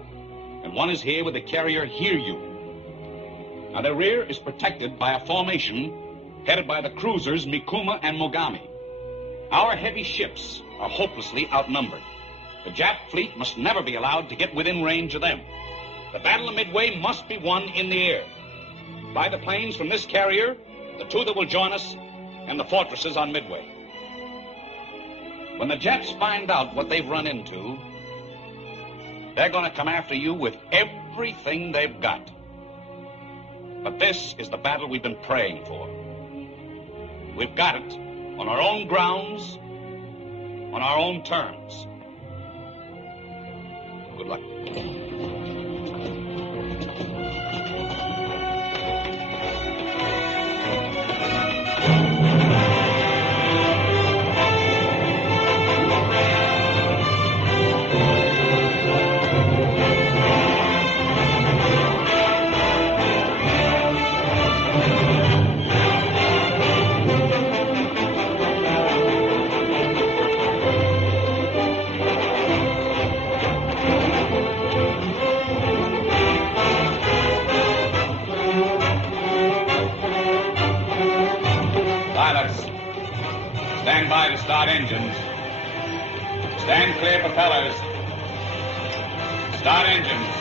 and one is here with the carrier Hiryu. Now, their rear is protected by a formation headed by the cruisers Mikuma and Mogami. Our heavy ships are hopelessly outnumbered. The Jap fleet must never be allowed to get within range of them. The Battle of Midway must be won in the air. By the planes from this carrier, the 2 that will join us, and the fortresses on Midway. When the Japs find out what they've run into, they're going to come after you with everything they've got. But this is the battle we've been praying for. We've got it on our own grounds, on our own terms. Good luck. Stand by to start engines. Stand clear propellers. Start engines.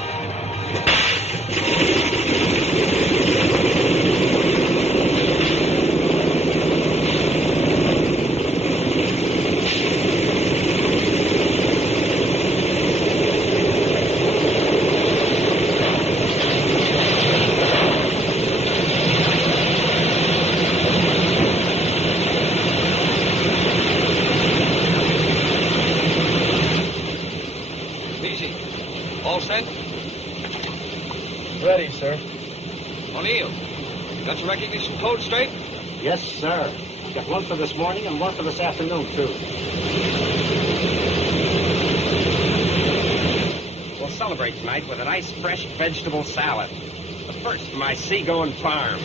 All set? Ready, sir. O'Neill, got your recognition code straight? Yes, sir. Got one for this morning and one for this afternoon, too. We'll celebrate tonight with a nice fresh vegetable salad. The first from my seagoing farm.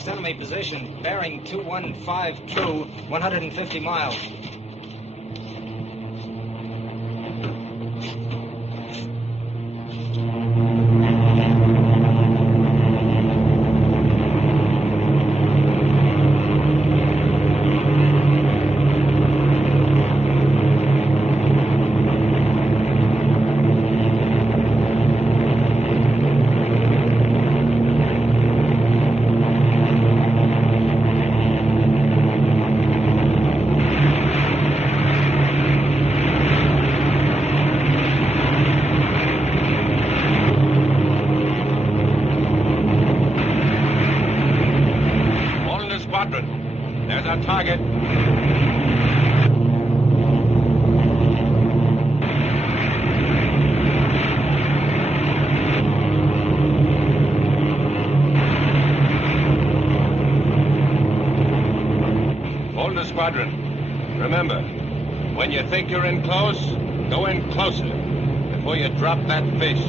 Last enemy position, bearing 215 true, 150 miles. There's our target. Hold the squadron. Remember, when you think you're in close, go in closer before you drop that fish.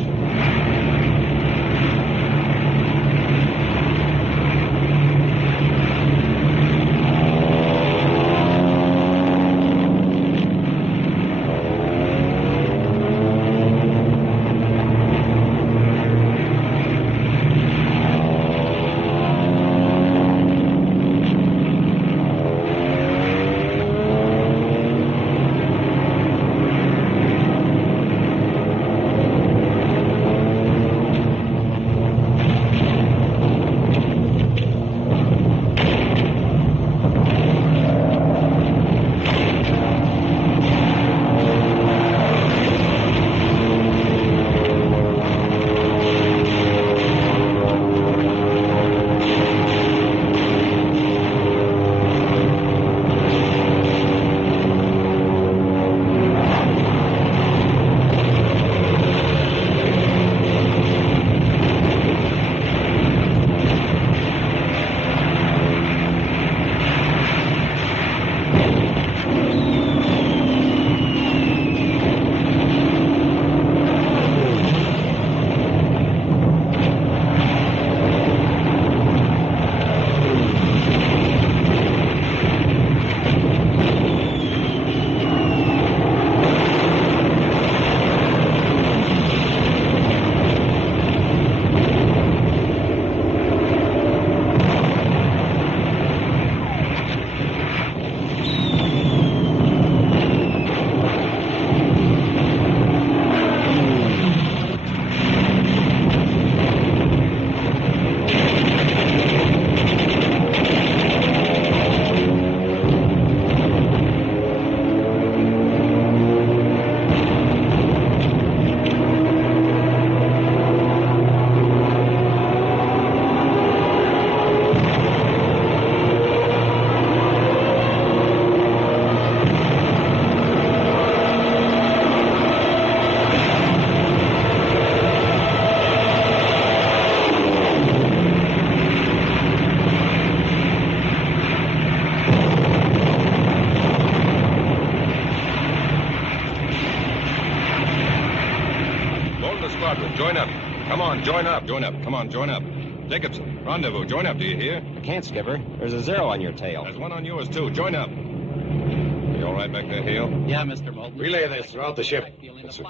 Join up. Come on, join up. Join up. Come on, join up. Jacobson, rendezvous. Join up, do you hear? I can't, Skipper. There's a 0 on your tail. There's one on yours, too. Join up. You all right back there, Hale? Yeah, Mr. Moulton. Relay this throughout the ship. Yes, sir.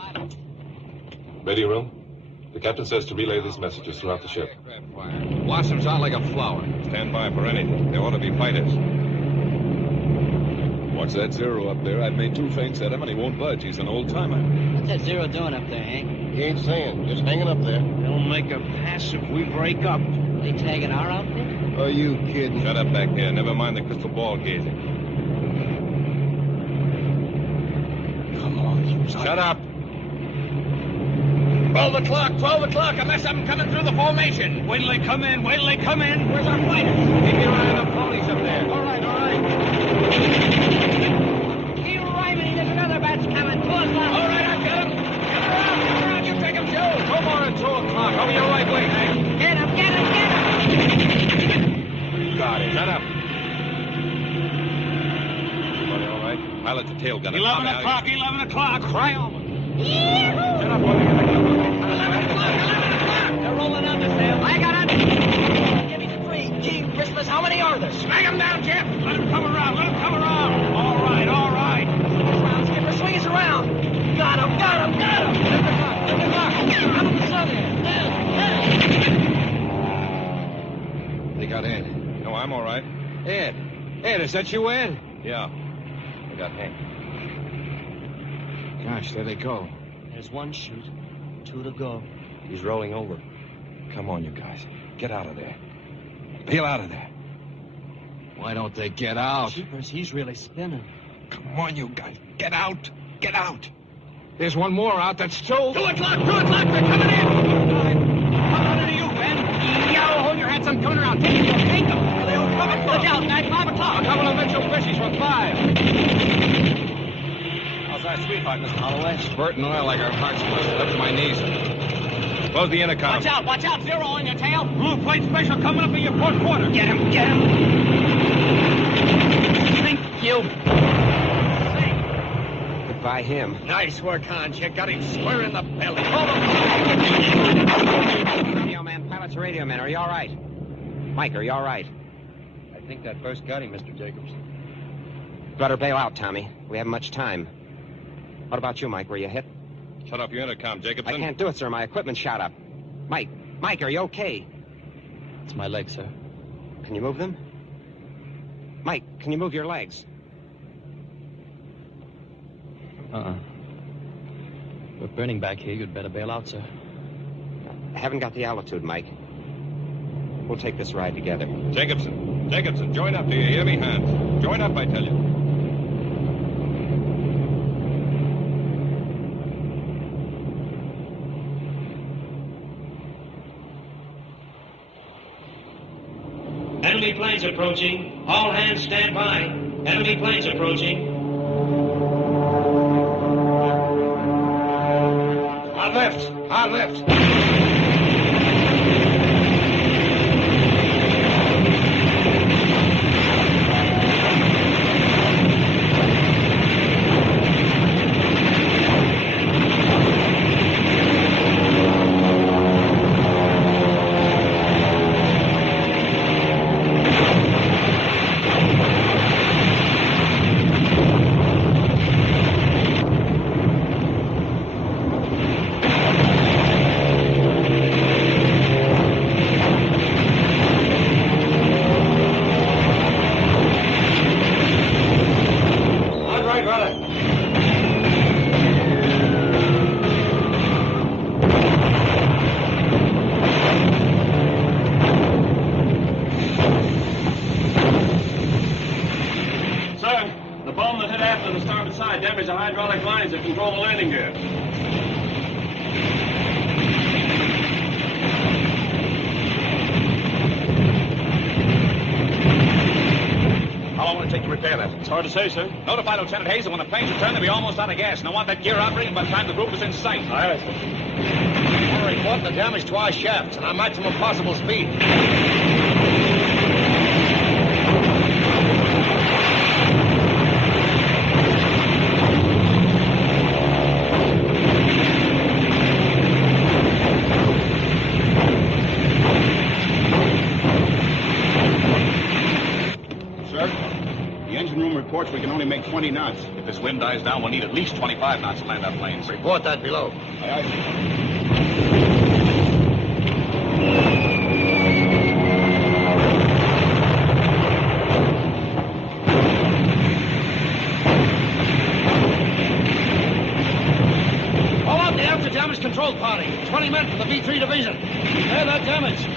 Radio room? The captain says to relay these messages throughout the ship. Blossoms out like a flower. Stand by for anything. There ought to be fighters. Watch that 0 up there. I've made 2 feints at him, and he won't budge. He's an old-timer. What's that 0 doing up there, Hank? He ain't saying. Just hanging up there. They'll make a pass if we break up. They tagging our outfit? Are you kidding? Shut up back here. Never mind the crystal ball gazing. Come on, you Shut up. 12 o'clock, 12 o'clock. I mess something coming through the formation. Wait till they come in, wait till they come in. Where's our fighters? Keep your eye on the ponies up there. All right, all right. Keep rhyming. There's another batch coming. 2 o'clock. All right, I've got him. Get around. You take him, Joe. No more than 2 o'clock. Over your right way, Hank. Get him, get him, get him. Got it. Shut up. Everybody all right? Pilot's a tail gunner. 11 o'clock, 11 o'clock. Cry over. Shut up, boy. 11 o'clock. They're rolling out the sail. I got it. Give me the 3. Gee, wrist Ed. Ed, is that you, Ed? Yeah. I got Hank. Gosh, there they go. There's one chute, 2 to go. He's rolling over. Come on, you guys. Get out of there. Peel out of there. Why don't they get out? Jeepers, he's really spinning. Come on, you guys. Get out. Get out. There's one more out that's still... 2 o'clock, they're coming in! Come on into you, Ben. Yo, hold your hats, I'm coming around. Take them. They all come. Look out, Mac, 5 o'clock. I'm coming to Mitchell Fishies for 5. How's that sweetheart, Mr. Holloway? Spurting oil like her heart's busted up to my knees. Close the intercom. Watch out, 0 on your tail. Blue plate special coming up in your fourth quarter. Get him. Thank you. Goodbye, him. Nice work, Hans. You got him square in the belly. Radio man, pilot's radio man. Are you all right? Mike, are you all right? I think that burst got him, Mr. Jacobs. Better bail out, Tommy. We haven't much time. What about you, Mike? Were you hit? Shut up your intercom, Jacobson. I can't do it, sir. My equipment's shot up. Mike, are you okay? It's my leg, sir. Can you move them? Mike, can you move your legs? We're burning back here. You'd better bail out, sir. I haven't got the altitude, Mike. We'll take this ride together. Jacobson, join up. Do you hear me, Hans? Join up, I tell you. Enemy planes approaching. All hands stand by. Enemy planes approaching. On left. Hard to say, sir. Notify Lieutenant Hayes that when the planes return, they'll be almost out of gas, and I want that gear operating by the time the group is in sight. Aye, sir. We're reporting the damage to our shafts and our maximum possible speed. Reports we can only make 20 knots. If this wind dies down, we'll need at least 25 knots to land our planes. Report that below. Aye, aye. Call out the after-damage control party. 20 men from the B-3 division. Repair that damage.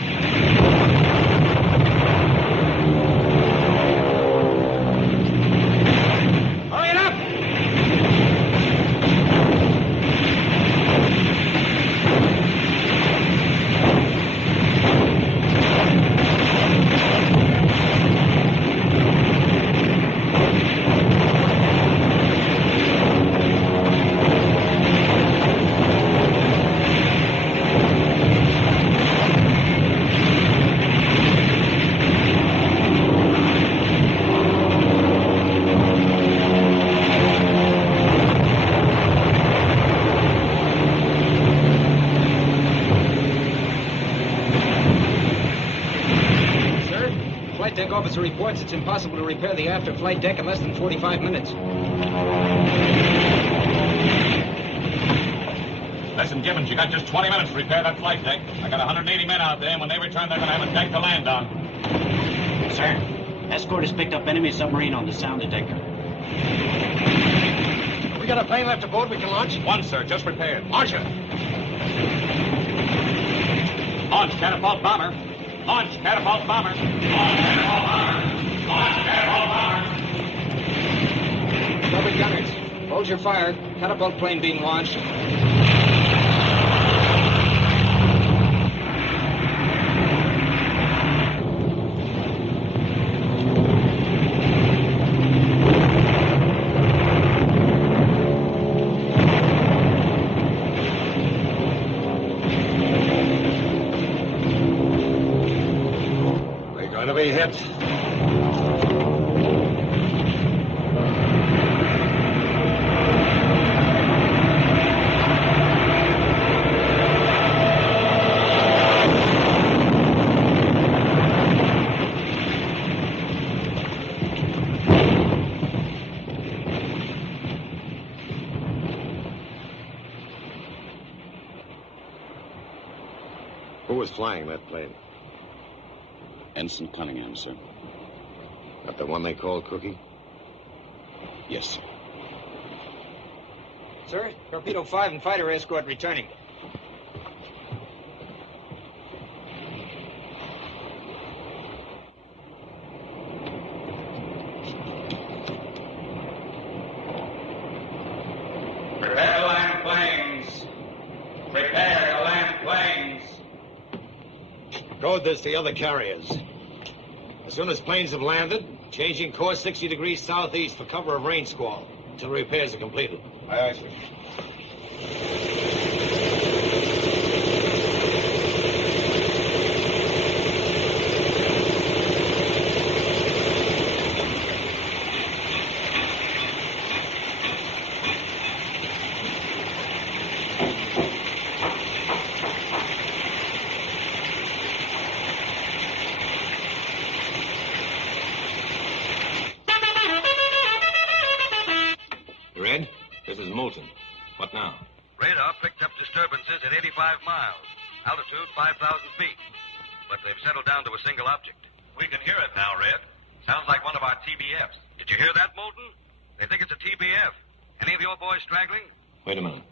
Officer reports it's impossible to repair the after flight deck in less than 45 minutes. Listen, Gibbons, you got just 20 minutes to repair that flight deck. I got 180 men out there, and when they return, they're going to have a deck to land on. Sir, Escort has picked up enemy submarine on the sound detector. We got a plane left aboard we can launch? One, sir, just repaired. Launch it. Launch catapult bomber. Launch catapult bomber. Launch catapult bomber. Launch catapult bomber. Starboard gunners, hold your fire. Catapult plane being launched. We're going to be hit. Who was flying that plane? Ensign Cunningham, sir. That the one they called Cookie? Yes, sir. Sir, Torpedo 5 and fighter escort returning. Prepare to land planes. Prepare to land planes. Code this to the other carriers. As soon as planes have landed, changing course 60 degrees southeast for cover of rain squall until repairs are completed. Aye, aye, sir. Red, this is Moulton. What now? Radar picked up disturbances at 85 miles, altitude 5,000 feet. But they've settled down to a single object. We can hear it now, Red. Sounds like one of our TBFs. Did you hear that, Moulton? They think it's a TBF. Any of your boys straggling? Wait a minute.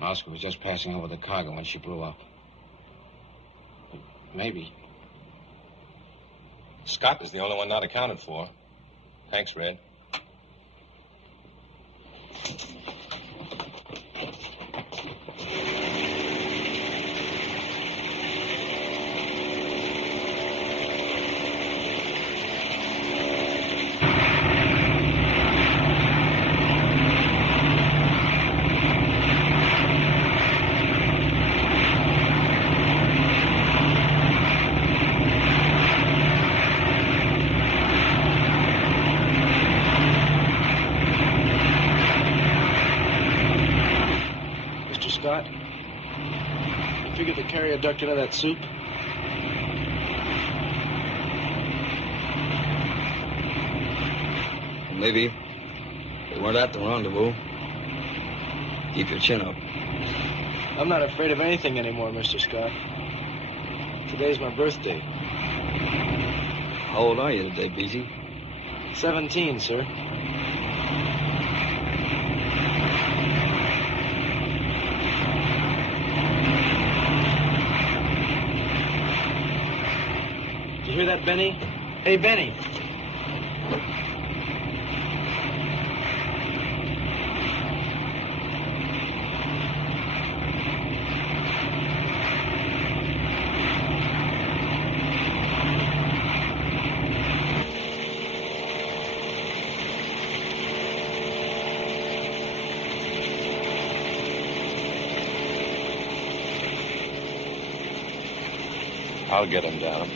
Oscar was just passing over the cargo when she blew up. But maybe. Scott is the only one not accounted for. Thanks, Red. Scott? You figured the carrier ducked into that soup? Maybe. They weren't at the rendezvous. Keep your chin up. I'm not afraid of anything anymore, Mr. Scott. Today's my birthday. How old are you today, Beezy? 17, sir. Did you hear that, Benny? Hey, Benny. I'll get him down.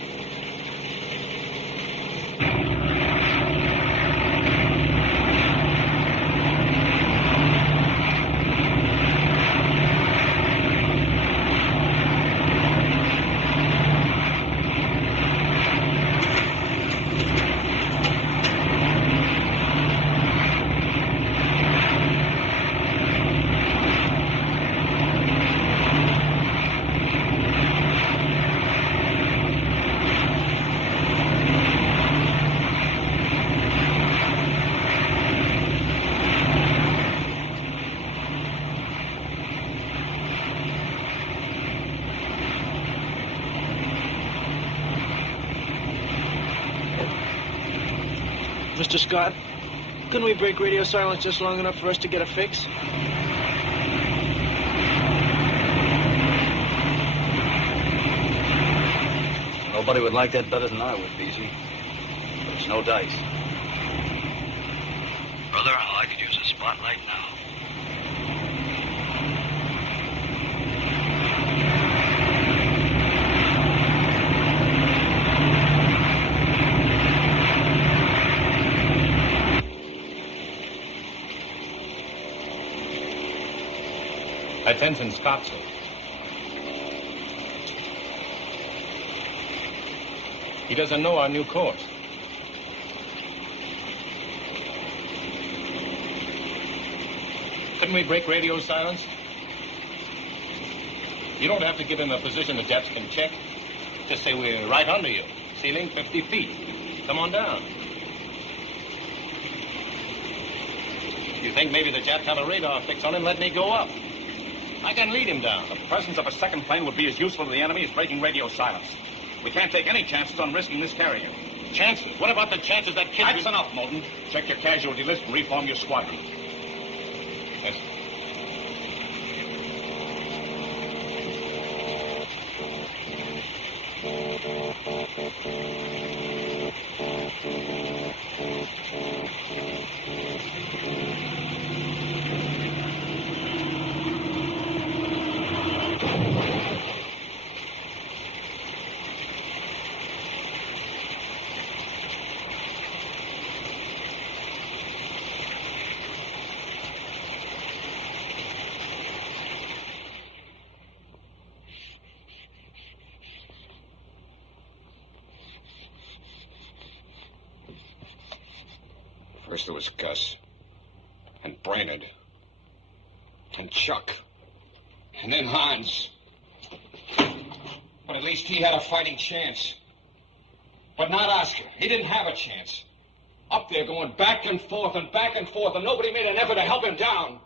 Mr. Scott? Couldn't we break radio silence just long enough for us to get a fix? Nobody would like that better than I would, Beezy. There's no dice. Brother, I could use a spotlight now. Attention, Scottsdale. He doesn't know our new course. Couldn't we break radio silence? You don't have to give him a position the Japs can check. Just say we're right under you. Ceiling 50 feet. Come on down. You think maybe the Japs have a radar fix on him? Let me go up. I can lead him down. The presence of a second plane would be as useful to the enemy as breaking radio silence. We can't take any chances on risking this carrier. Chances? What about the chances that kid... That's enough, Moulton. Check your casualty list and reform your squadron. Yes. First there was Gus, and Brainerd, and Chuck, and then Hans. But at least he had a fighting chance. But not Oscar. He didn't have a chance. Up there going back and forth, and nobody made an effort to help him down.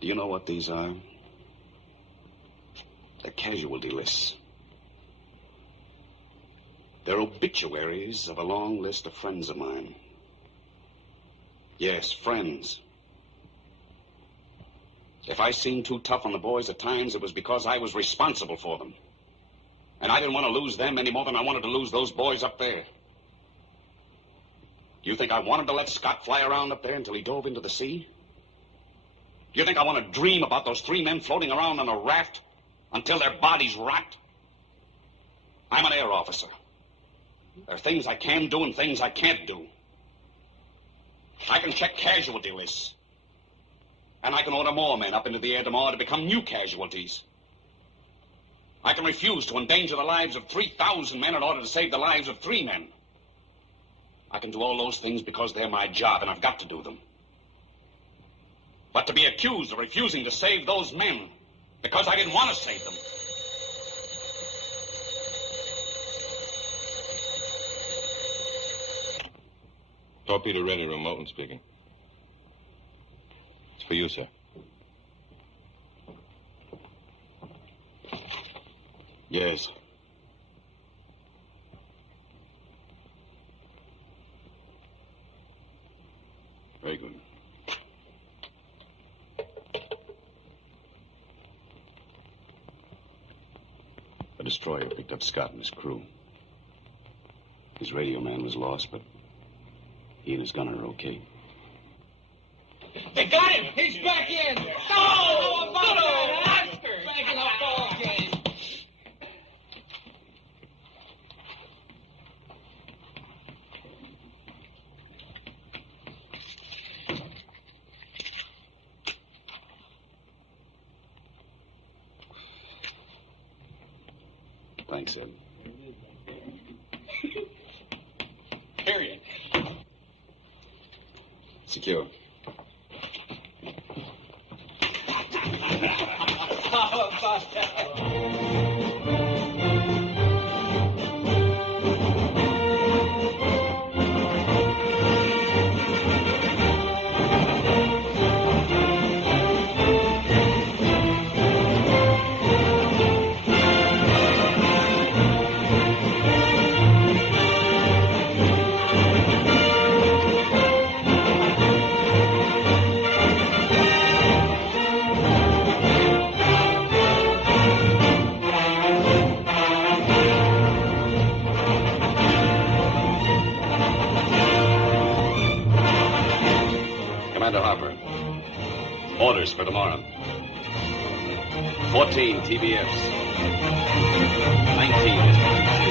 Do you know what these are? They're casualty lists. They're obituaries of a long list of friends of mine. Yes, friends. If I seemed too tough on the boys at times, it was because I was responsible for them. And I didn't want to lose them any more than I wanted to lose those boys up there. Do you think I wanted to let Scott fly around up there until he dove into the sea? Do you think I want to dream about those three men floating around on a raft until their bodies rot? I'm an air officer. There are things I can do and things I can't do. I can check casualty lists. And I can order more men up into the air tomorrow to become new casualties. I can refuse to endanger the lives of 3,000 men in order to save the lives of 3 men. I can do all those things because they're my job, and I've got to do them. But to be accused of refusing to save those men because I didn't want to save them. Torpedo ready room, Moulton speaking. It's for you, sir. Yes. Very good. The destroyer picked up Scott and his crew. His radio man was lost, but he and his gunner are okay. They got him! He's back in! Oh, about that, Oscar! Back in the ball game. Thanks, Ed. Period. Secure. How about that? Orders for tomorrow. 14 TBFs. 19 SPG.